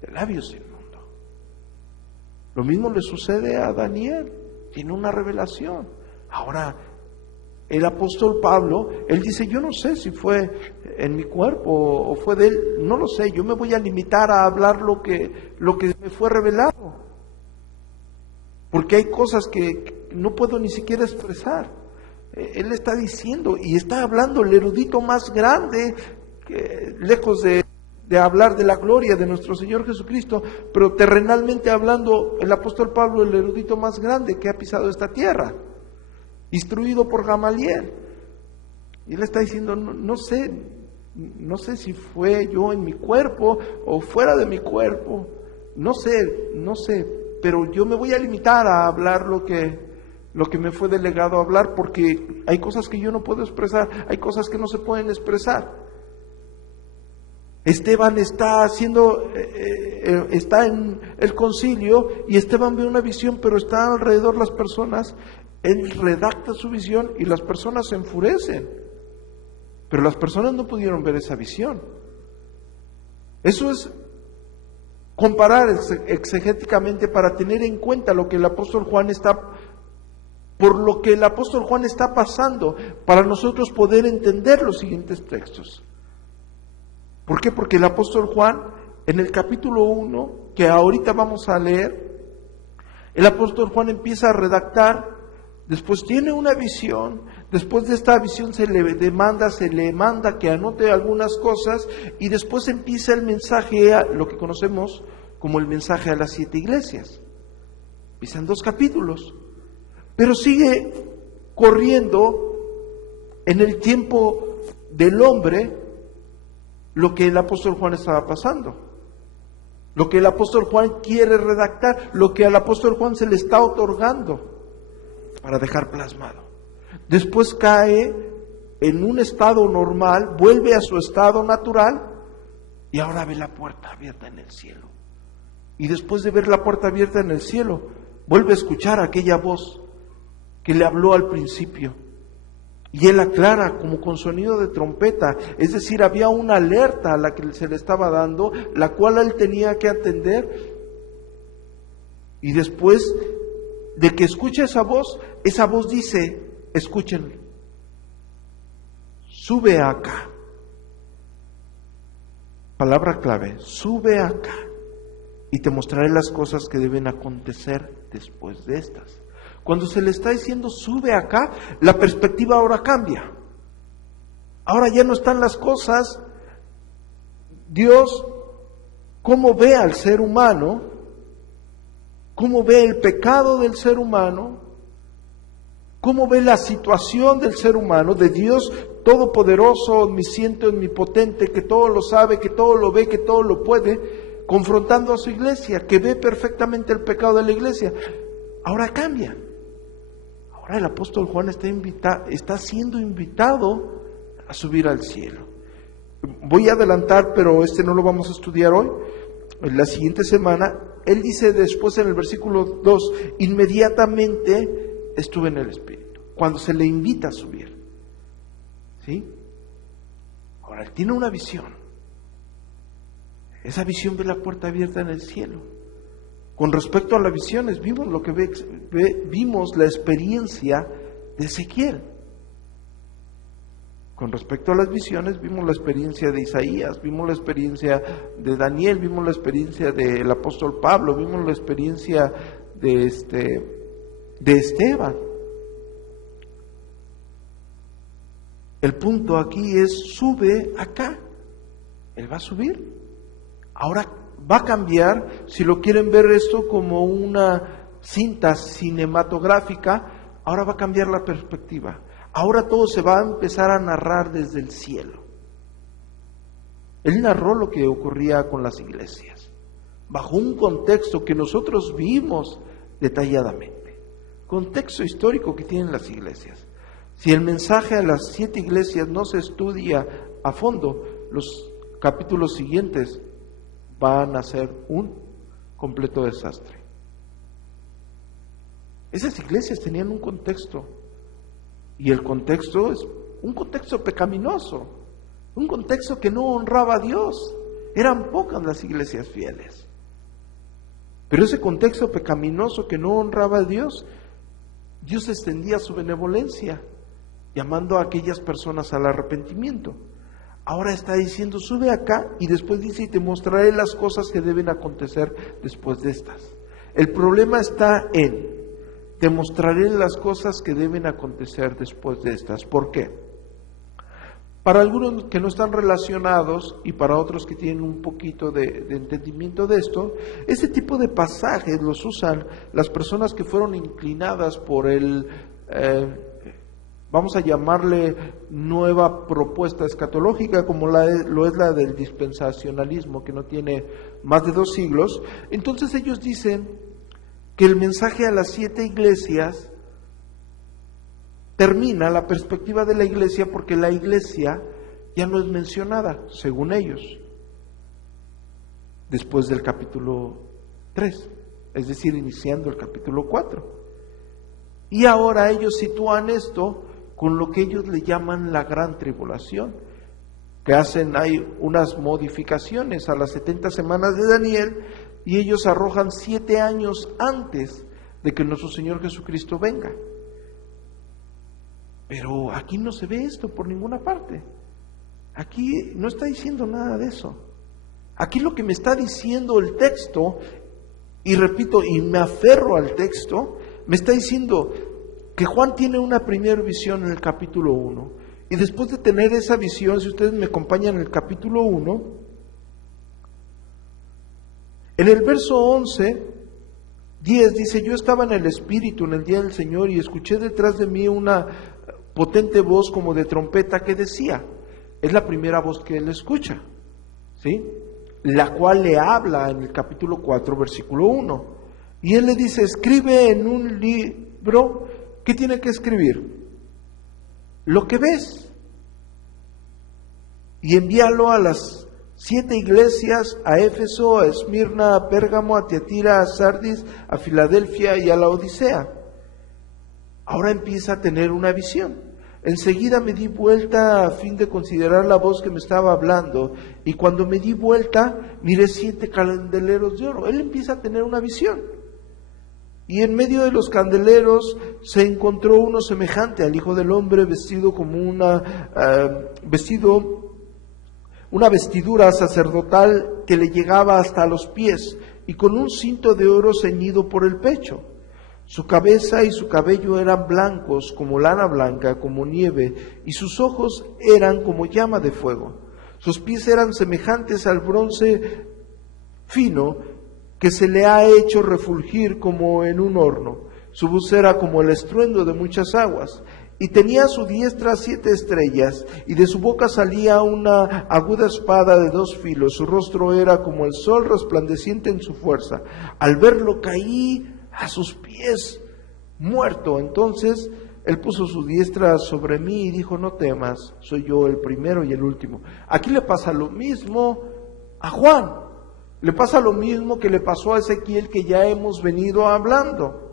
de labios inmundos. Lo mismo le sucede a Daniel, tiene una revelación. Ahora, el apóstol Pablo, él dice: yo no sé si fue en mi cuerpo o fue de él, no lo sé, yo me voy a limitar a hablar lo que me fue revelado, porque hay cosas que no puedo ni siquiera expresar. Él está diciendo y está hablando el erudito más grande, que, lejos de hablar de la gloria de nuestro Señor Jesucristo, pero terrenalmente hablando, el apóstol Pablo, el erudito más grande que ha pisado esta tierra, instruido por Gamaliel. Y él está diciendo: no sé si fue yo en mi cuerpo o fuera de mi cuerpo, no sé, pero yo me voy a limitar a hablar lo que me fue delegado hablar, porque hay cosas que yo no puedo expresar, hay cosas que no se pueden expresar. Esteban está está en el concilio y Esteban ve una visión, pero está alrededor las personas. Él redacta su visión y las personas se enfurecen. Pero las personas no pudieron ver esa visión. Eso es comparar exegéticamente para tener en cuenta lo que el apóstol Juan por lo que el apóstol Juan está pasando, para nosotros poder entender los siguientes textos. ¿Por qué? Porque el apóstol Juan, en el capítulo 1, que ahorita vamos a leer, el apóstol Juan empieza a redactar, después tiene una visión, después de esta visión se le manda que anote algunas cosas, y después empieza el mensaje, lo que conocemos como el mensaje a las 7 iglesias. Empiezan 2 capítulos, pero sigue corriendo en el tiempo del hombre lo que el apóstol Juan estaba pasando, lo que el apóstol Juan quiere redactar, lo que al apóstol Juan se le está otorgando para dejar plasmado. Después cae en un estado normal, vuelve a su estado natural y ahora ve la puerta abierta en el cielo. Y después de ver la puerta abierta en el cielo, vuelve a escuchar aquella voz que le habló al principio. Y él aclara como con sonido de trompeta, es decir, había una alerta a la que se le estaba dando, la cual él tenía que atender. Y después de que escucha esa voz dice, escuchen, sube acá. Palabra clave, sube acá y te mostraré las cosas que deben acontecer después de estas. Cuando se le está diciendo sube acá, la perspectiva ahora cambia. Ahora ya no están las cosas. Dios, ¿cómo ve al ser humano? ¿Cómo ve el pecado del ser humano? ¿Cómo ve la situación del ser humano? De Dios todopoderoso, omnisciente, omnipotente, que todo lo sabe, que todo lo ve, que todo lo puede, confrontando a su iglesia, que ve perfectamente el pecado de la iglesia. Ahora cambia. Ahora el apóstol Juan está siendo invitado a subir al cielo. Voy a adelantar, pero no lo vamos a estudiar hoy. En la siguiente semana, él dice después en el versículo 2, inmediatamente estuve en el Espíritu, cuando se le invita a subir. ¿Sí? Ahora él tiene una visión. Esa visión ve la puerta abierta en el cielo. Con respecto a las visiones, vimos lo que vimos la experiencia de Ezequiel. Con respecto a las visiones, vimos la experiencia de Isaías, vimos la experiencia de Daniel, vimos la experiencia del apóstol Pablo, vimos la experiencia de Esteban. El punto aquí es, sube acá. Él va a subir. Ahora va a cambiar, si lo quieren ver esto como una cinta cinematográfica, ahora va a cambiar la perspectiva. Ahora todo se va a empezar a narrar desde el cielo. Él narró lo que ocurría con las iglesias, bajo un contexto que nosotros vimos detalladamente, contexto histórico que tienen las iglesias. Si el mensaje a las 7 iglesias no se estudia a fondo, los capítulos siguientes van a ser un completo desastre. Esas iglesias tenían un contexto, y el contexto es un contexto pecaminoso, un contexto que no honraba a Dios. Eran pocas las iglesias fieles. Pero ese contexto pecaminoso que no honraba a Dios, Dios extendía su benevolencia, llamando a aquellas personas al arrepentimiento. Ahora está diciendo, sube acá, y después dice, y te mostraré las cosas que deben acontecer después de estas. El problema está en, te mostraré las cosas que deben acontecer después de estas. ¿Por qué? Para algunos que no están relacionados y para otros que tienen un poquito de entendimiento de esto, este tipo de pasajes los usan las personas que fueron inclinadas por vamos a llamarle nueva propuesta escatológica, como lo es la del dispensacionalismo, que no tiene más de 2 siglos. Entonces ellos dicen que el mensaje a las 7 iglesias termina la perspectiva de la iglesia porque la iglesia ya no es mencionada, según ellos. después del capítulo 3, es decir, iniciando el capítulo 4. Y ahora ellos sitúan esto con lo que ellos le llaman la gran tribulación, que hay unas modificaciones a las 70 semanas de Daniel, y ellos arrojan 7 años antes de que nuestro Señor Jesucristo venga. Pero aquí no se ve esto por ninguna parte. Aquí no está diciendo nada de eso. Aquí lo que me está diciendo el texto, y repito, y me aferro al texto, me está diciendo que Juan tiene una primera visión en el capítulo 1, y después de tener esa visión, si ustedes me acompañan en el capítulo 1, en el verso 11, 10 dice: yo estaba en el Espíritu en el día del Señor y escuché detrás de mí una potente voz como de trompeta que decía, es la primera voz que él escucha, ¿sí? La cual le habla en el capítulo 4, versículo 1. Y él le dice: escribe en un libro. ¿Qué tiene que escribir? Lo que ves. Y envíalo a las 7 iglesias, a Éfeso, a Esmirna, a Pérgamo, a Tiatira, a Sardis, a Filadelfia y a la Odisea. Ahora empieza a tener una visión. Enseguida me di vuelta a fin de considerar la voz que me estaba hablando, y cuando me di vuelta miré 7 candeleros de oro. Él empieza a tener una visión, y en medio de los candeleros se encontró uno semejante al Hijo del Hombre, vestido como una vestidura sacerdotal que le llegaba hasta los pies, y con un cinto de oro ceñido por el pecho. Su cabeza y su cabello eran blancos como lana blanca, como nieve, y sus ojos eran como llama de fuego. Sus pies eran semejantes al bronce fino que se le ha hecho refulgir como en un horno. Su voz era como el estruendo de muchas aguas. Y tenía a su diestra 7 estrellas, y de su boca salía una aguda espada de 2 filos. Su rostro era como el sol resplandeciente en su fuerza. Al verlo caí a sus pies, muerto. Entonces él puso su diestra sobre mí y dijo: no temas, soy yo el primero y el último. Aquí le pasa lo mismo a Juan, le pasa lo mismo que le pasó a Ezequiel, que ya hemos venido hablando.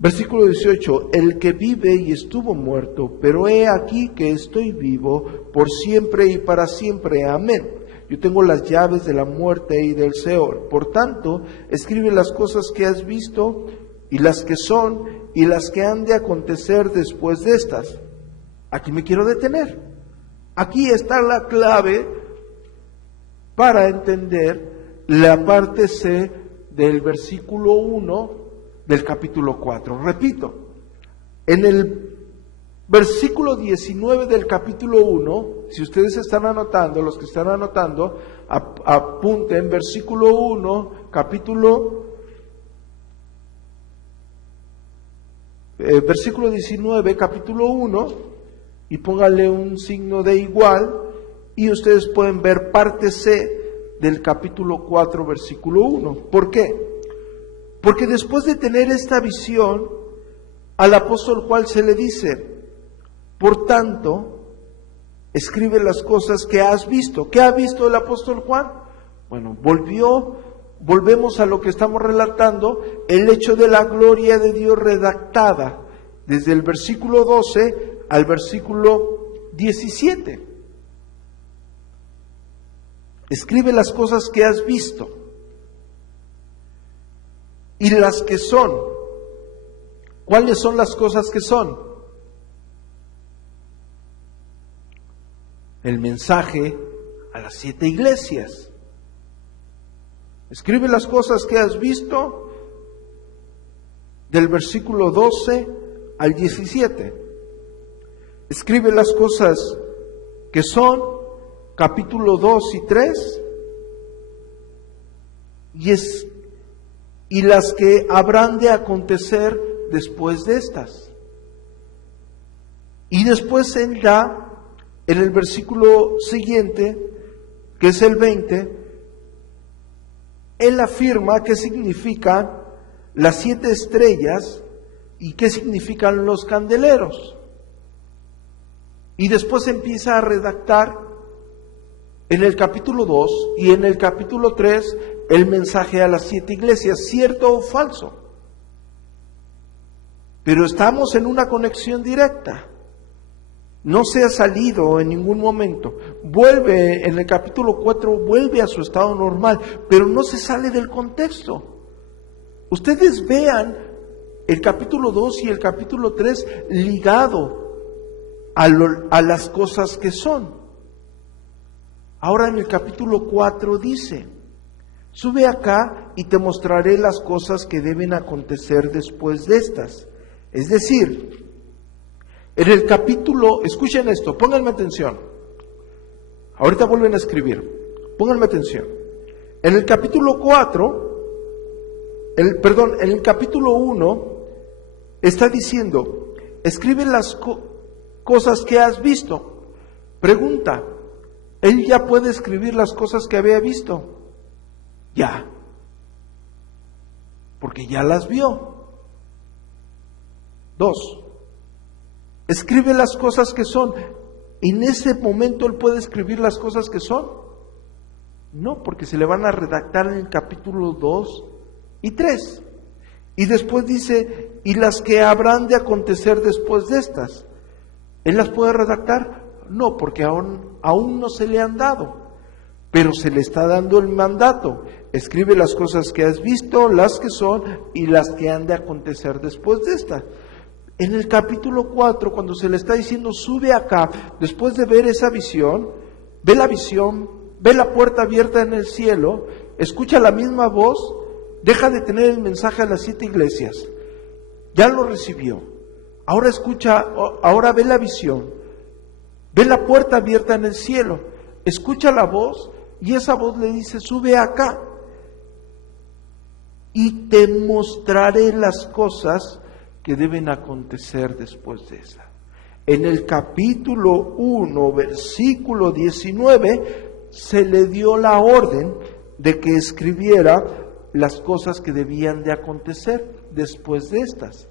Versículo 18: el que vive y estuvo muerto, pero he aquí que estoy vivo por siempre y para siempre. Amén. Yo tengo las llaves de la muerte y del Seol. Por tanto, escribe las cosas que has visto, y las que son, y las que han de acontecer después de estas. Aquí me quiero detener. Aquí está la clave para entender la parte C del versículo 1 del capítulo 4. Repito, en el versículo 19 del capítulo 1, si ustedes están anotando, los que están anotando, apunten versículo 1, versículo 19, capítulo 1, y pónganle un signo de igual, y ustedes pueden ver parte C del capítulo 4, versículo 1. ¿Por qué? Porque después de tener esta visión, al apóstol Juan se le dice: por tanto, escribe las cosas que has visto. ¿Qué ha visto el apóstol Juan? Bueno, volvemos a lo que estamos relatando, el hecho de la gloria de Dios redactada desde el versículo 12 al versículo 17. Escribe las cosas que has visto y las que son. ¿Cuáles son las cosas que son? El mensaje a las 7 iglesias. Escribe las cosas que has visto del versículo 12 al 17. Escribe las cosas que son, capítulo 2 y 3, y las que habrán de acontecer después de estas. Y después él da, en el versículo siguiente, que es el 20, él afirma qué significan las 7 estrellas y qué significan los candeleros. Y después empieza a redactar en el capítulo 2 y en el capítulo 3 el mensaje a las 7 iglesias, ¿cierto o falso? Pero estamos en una conexión directa. No se ha salido en ningún momento. Vuelve en el capítulo 4, vuelve a su estado normal, pero no se sale del contexto. Ustedes vean el capítulo 2 y el capítulo 3 ligado a las cosas que son. Ahora en el capítulo 4 dice: sube acá y te mostraré las cosas que deben acontecer después de estas. Es decir, en el capítulo, escuchen esto, pónganme atención. Ahorita vuelven a escribir, pónganme atención. En el capítulo 4, en el capítulo 1, está diciendo: escribe las cosas que has visto. Pregunta: ¿él ya puede escribir las cosas que había visto? Ya, porque ya las vio. 2, escribe las cosas que son. ¿En ese momento él puede escribir las cosas que son? No, porque se le van a redactar en el capítulo 2 y 3. Y después dice: y las que habrán de acontecer después de estas. ¿Él las puede redactar? No, porque aún no se le han dado. Pero se le está dando el mandato: escribe las cosas que has visto, las que son y las que han de acontecer después de estas. En el capítulo 4, cuando se le está diciendo: sube acá, después de ver esa visión, ve la visión, ve la puerta abierta en el cielo, escucha la misma voz, deja de tener el mensaje a las 7 iglesias, ya lo recibió, ahora escucha, ahora ve la visión, ve la puerta abierta en el cielo, escucha la voz y esa voz le dice: sube acá y te mostraré las cosas que deben acontecer después de esa. En el capítulo 1, versículo 19, se le dio la orden de que escribiera las cosas que debían de acontecer después de estas.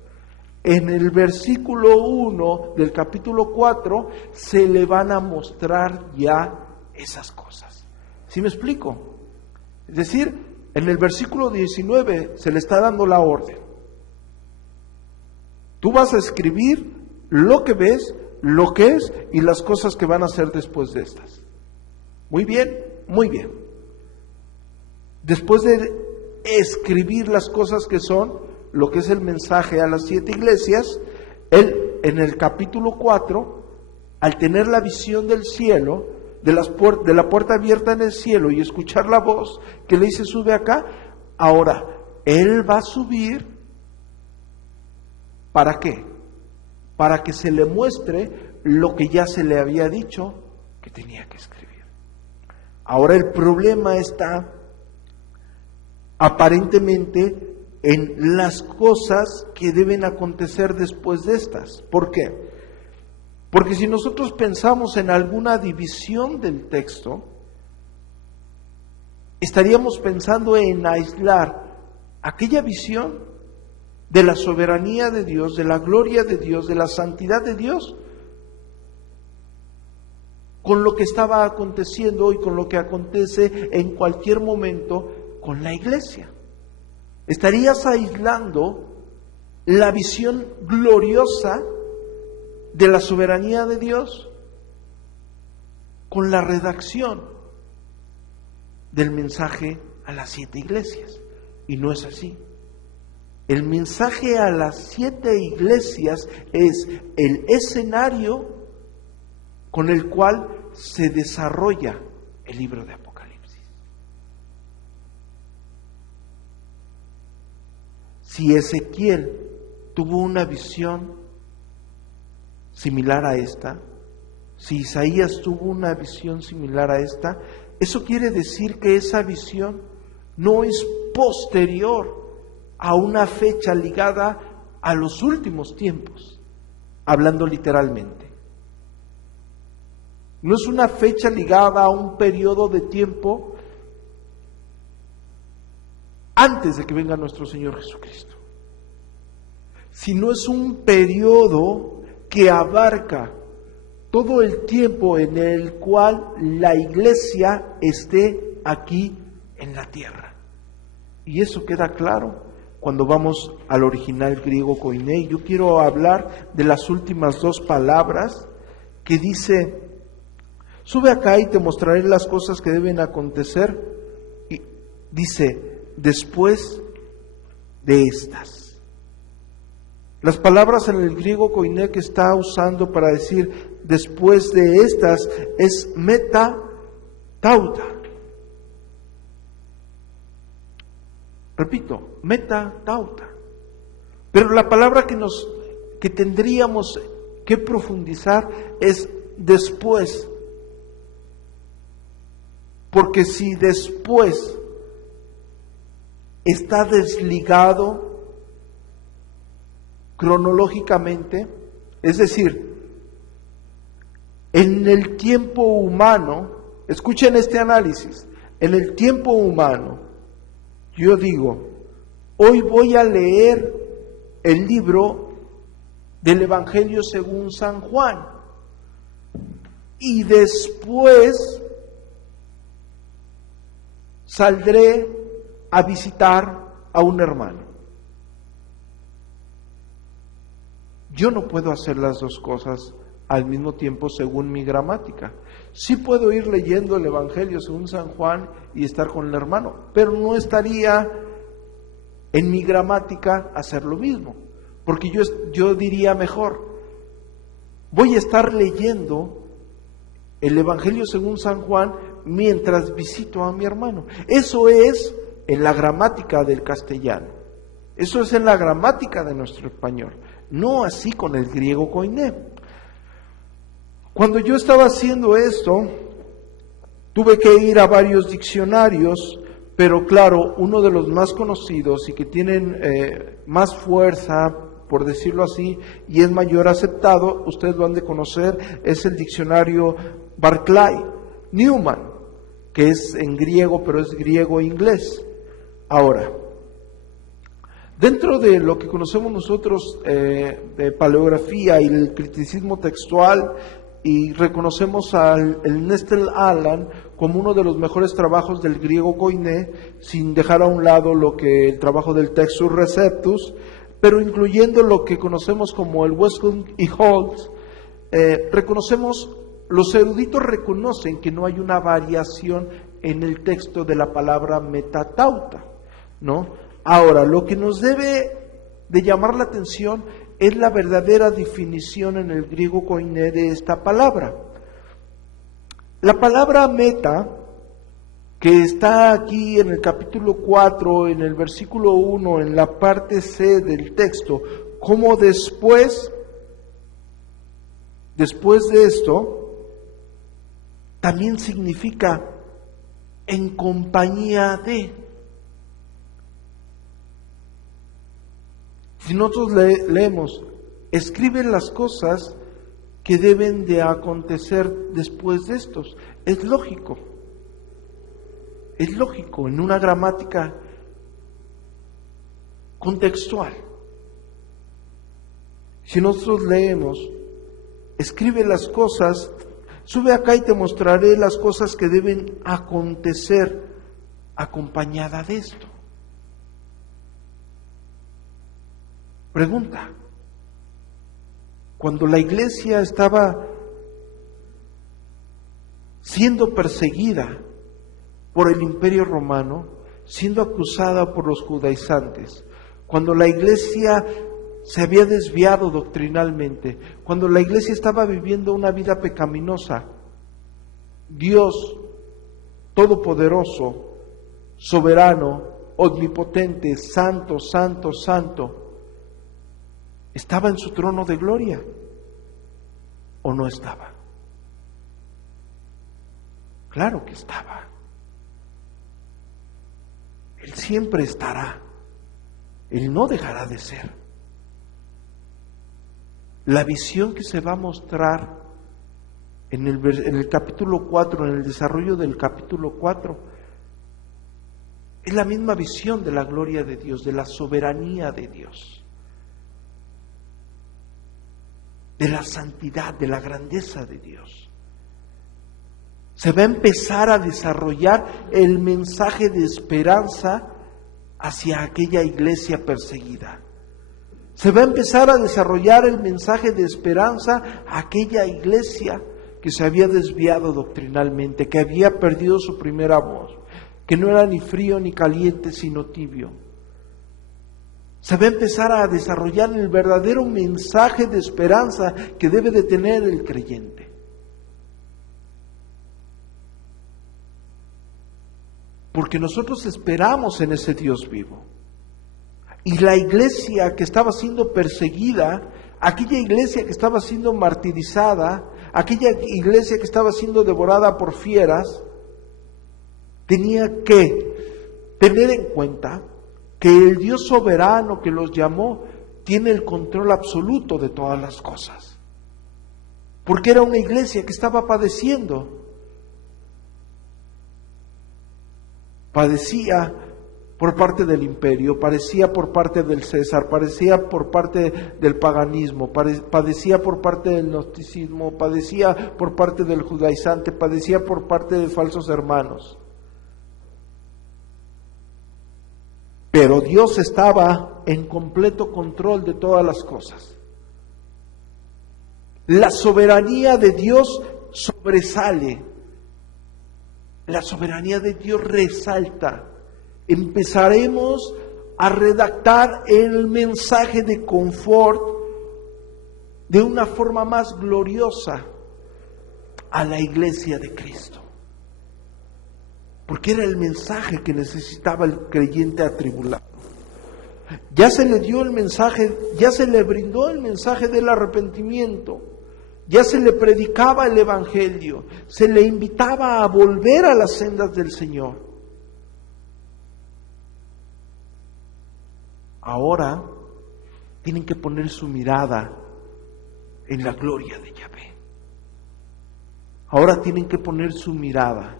En el versículo 1 del capítulo 4 se le van a mostrar ya esas cosas. ¿Sí me explico? Es decir, en el versículo 19 se le está dando la orden. Tú vas a escribir lo que ves, lo que es y las cosas que van a hacer después de estas. Muy bien, muy bien. Después de escribir las cosas que son, lo que es el mensaje a las 7 iglesias, él en el capítulo 4, al tener la visión del cielo, de la puerta abierta en el cielo y escuchar la voz que le dice: sube acá, ahora él va a subir. ¿Para qué? Para que se le muestre lo que ya se le había dicho que tenía que escribir. Ahora el problema está aparentemente en las cosas que deben acontecer después de estas. ¿Por qué? Porque si nosotros pensamos en alguna división del texto, estaríamos pensando en aislar aquella visión de la soberanía de Dios, de la gloria de Dios, de la santidad de Dios, con lo que estaba aconteciendo y con lo que acontece en cualquier momento con la iglesia. Estarías aislando la visión gloriosa de la soberanía de Dios con la redacción del mensaje a las 7 iglesias. Y no es así. El mensaje a las 7 iglesias es el escenario con el cual se desarrolla el libro de Apocalipsis. Si Ezequiel tuvo una visión similar a esta, si Isaías tuvo una visión similar a esta, eso quiere decir que esa visión no es posterior a una fecha ligada a los últimos tiempos, hablando literalmente. No es una fecha ligada a un periodo de tiempo antes de que venga nuestro Señor Jesucristo, sino es un periodo que abarca todo el tiempo en el cual la iglesia esté aquí en la tierra. Y eso queda claro cuando vamos al original griego koiné. Yo quiero hablar de las últimas dos palabras que dice: sube acá y te mostraré las cosas que deben acontecer. Y dice, después de estas. Las palabras en el griego koiné que está usando para decir después de estas es meta tauta. Repito, meta tauta. Pero la palabra que tendríamos que profundizar es después. Porque si después está desligado cronológicamente, es decir, en el tiempo humano, escuchen este análisis, en el tiempo humano, yo digo, hoy voy a leer el libro del Evangelio según San Juan, y después saldré a visitar a un hermano. Yo no puedo hacer las dos cosas al mismo tiempo según mi gramática. Sí puedo ir leyendo el Evangelio según San Juan y estar con el hermano, pero no estaría en mi gramática hacer lo mismo, porque yo diría mejor, voy a estar leyendo el Evangelio según San Juan mientras visito a mi hermano. Eso es en la gramática del castellano, eso es en la gramática de nuestro español, no así con el griego koiné. Cuando yo estaba haciendo esto, tuve que ir a varios diccionarios, pero claro, uno de los más conocidos y que tienen más fuerza, por decirlo así, y es mayor aceptado, ustedes lo han de conocer, es el diccionario Barclay Newman, que es en griego, pero es griego-inglés. Ahora, dentro de lo que conocemos nosotros de paleografía y el criticismo textual, y reconocemos al Nestle Aland como uno de los mejores trabajos del griego koiné, sin dejar a un lado el trabajo del Textus Receptus, pero incluyendo lo que conocemos como el Westcott y Holtz, los eruditos reconocen que no hay una variación en el texto de la palabra metatauta, ¿no? Ahora, lo que nos debe de llamar la atención es la verdadera definición en el griego koiné de esta palabra. La palabra meta, que está aquí en el capítulo 4, en el versículo 1, en la parte C del texto, como después de esto, también significa en compañía de. Si nosotros leemos, escribe las cosas que deben de acontecer después de estos. Es lógico en una gramática contextual. Si nosotros leemos, escribe las cosas, sube acá y te mostraré las cosas que deben acontecer acompañada de esto. Pregunta: cuando la iglesia estaba siendo perseguida por el Imperio Romano, siendo acusada por los judaizantes, cuando la iglesia se había desviado doctrinalmente, cuando la iglesia estaba viviendo una vida pecaminosa, Dios todopoderoso, soberano, omnipotente, santo, santo, santo, ¿estaba en su trono de gloria o no estaba? Claro que estaba. Él siempre estará. Él no dejará de ser. La visión que se va a mostrar en el capítulo 4, en el desarrollo del capítulo 4, es la misma visión de la gloria de Dios, de la soberanía de Dios. de la santidad, de la grandeza de Dios. Se va a empezar a desarrollar el mensaje de esperanza hacia aquella iglesia perseguida. Se va a empezar a desarrollar el mensaje de esperanza a aquella iglesia que se había desviado doctrinalmente, que había perdido su primera voz, que no era ni frío ni caliente, sino tibio. Se va a empezar a desarrollar el verdadero mensaje de esperanza que debe de tener el creyente. Porque nosotros esperamos en ese Dios vivo. Y la iglesia que estaba siendo perseguida, aquella iglesia que estaba siendo martirizada, aquella iglesia que estaba siendo devorada por fieras, tenía que tener en cuenta que el Dios soberano que los llamó tiene el control absoluto de todas las cosas. Porque era una iglesia que estaba padeciendo. Padecía por parte del imperio, padecía por parte del César, padecía por parte del paganismo, padecía por parte del gnosticismo, padecía por parte del judaizante, padecía por parte de falsos hermanos. Pero Dios estaba en completo control de todas las cosas. La soberanía de Dios sobresale. La soberanía de Dios resalta. Empezaremos a redactar el mensaje de confort de una forma más gloriosa a la iglesia de Cristo. Porque era el mensaje que necesitaba el creyente atribulado. Ya se le dio el mensaje, ya se le brindó el mensaje del arrepentimiento, ya se le predicaba el evangelio, se le invitaba a volver a las sendas del Señor. Ahora tienen que poner su mirada en la gloria de Yahvé. Ahora tienen que poner su mirada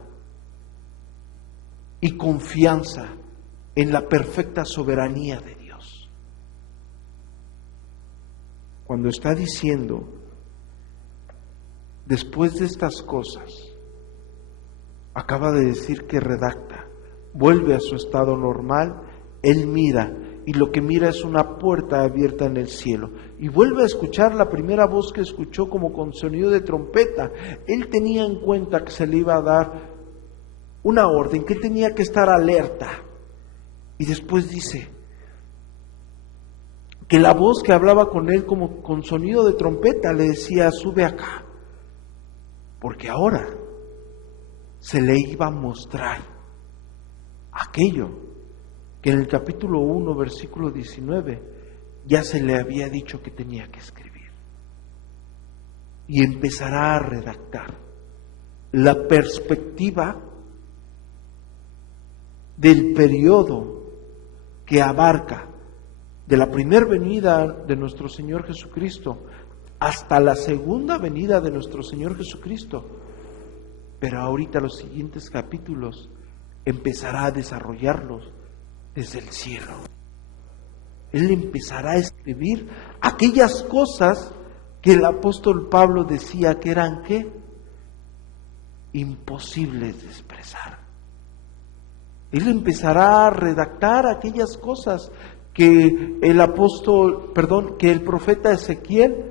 y confianza en la perfecta soberanía de Dios. Cuando está diciendo, después de estas cosas, acaba de decir que redacta, vuelve a su estado normal, él mira, y lo que mira es una puerta abierta en el cielo. Y vuelve a escuchar la primera voz que escuchó como con sonido de trompeta. Él tenía en cuenta que se le iba a dar una orden, que tenía que estar alerta. Y después dice que la voz que hablaba con él como con sonido de trompeta le decía, sube acá. Porque ahora se le iba a mostrar aquello que en el capítulo 1, versículo 19, ya se le había dicho que tenía que escribir. Y empezará a redactar la perspectiva del periodo que abarca de la primera venida de nuestro Señor Jesucristo hasta la segunda venida de nuestro Señor Jesucristo. Pero ahorita los siguientes capítulos empezará a desarrollarlos desde el cielo. Él empezará a escribir aquellas cosas que el apóstol Pablo decía que eran ¿qué? Imposibles de expresar. Él empezará a redactar aquellas cosas que que el profeta Ezequiel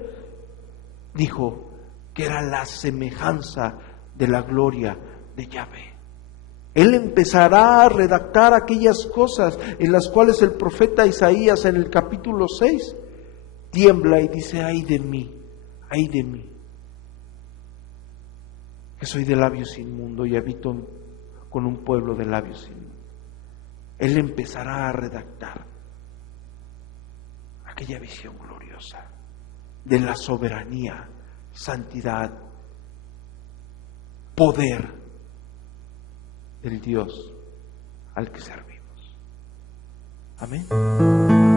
dijo que era la semejanza de la gloria de Yahvé. Él empezará a redactar aquellas cosas en las cuales el profeta Isaías en el capítulo 6 tiembla y dice, ay de mí, que soy de labios inmundos y habito con un pueblo de labios inmundos. Él empezará a redactar aquella visión gloriosa de la soberanía, santidad, poder del Dios al que servimos. Amén.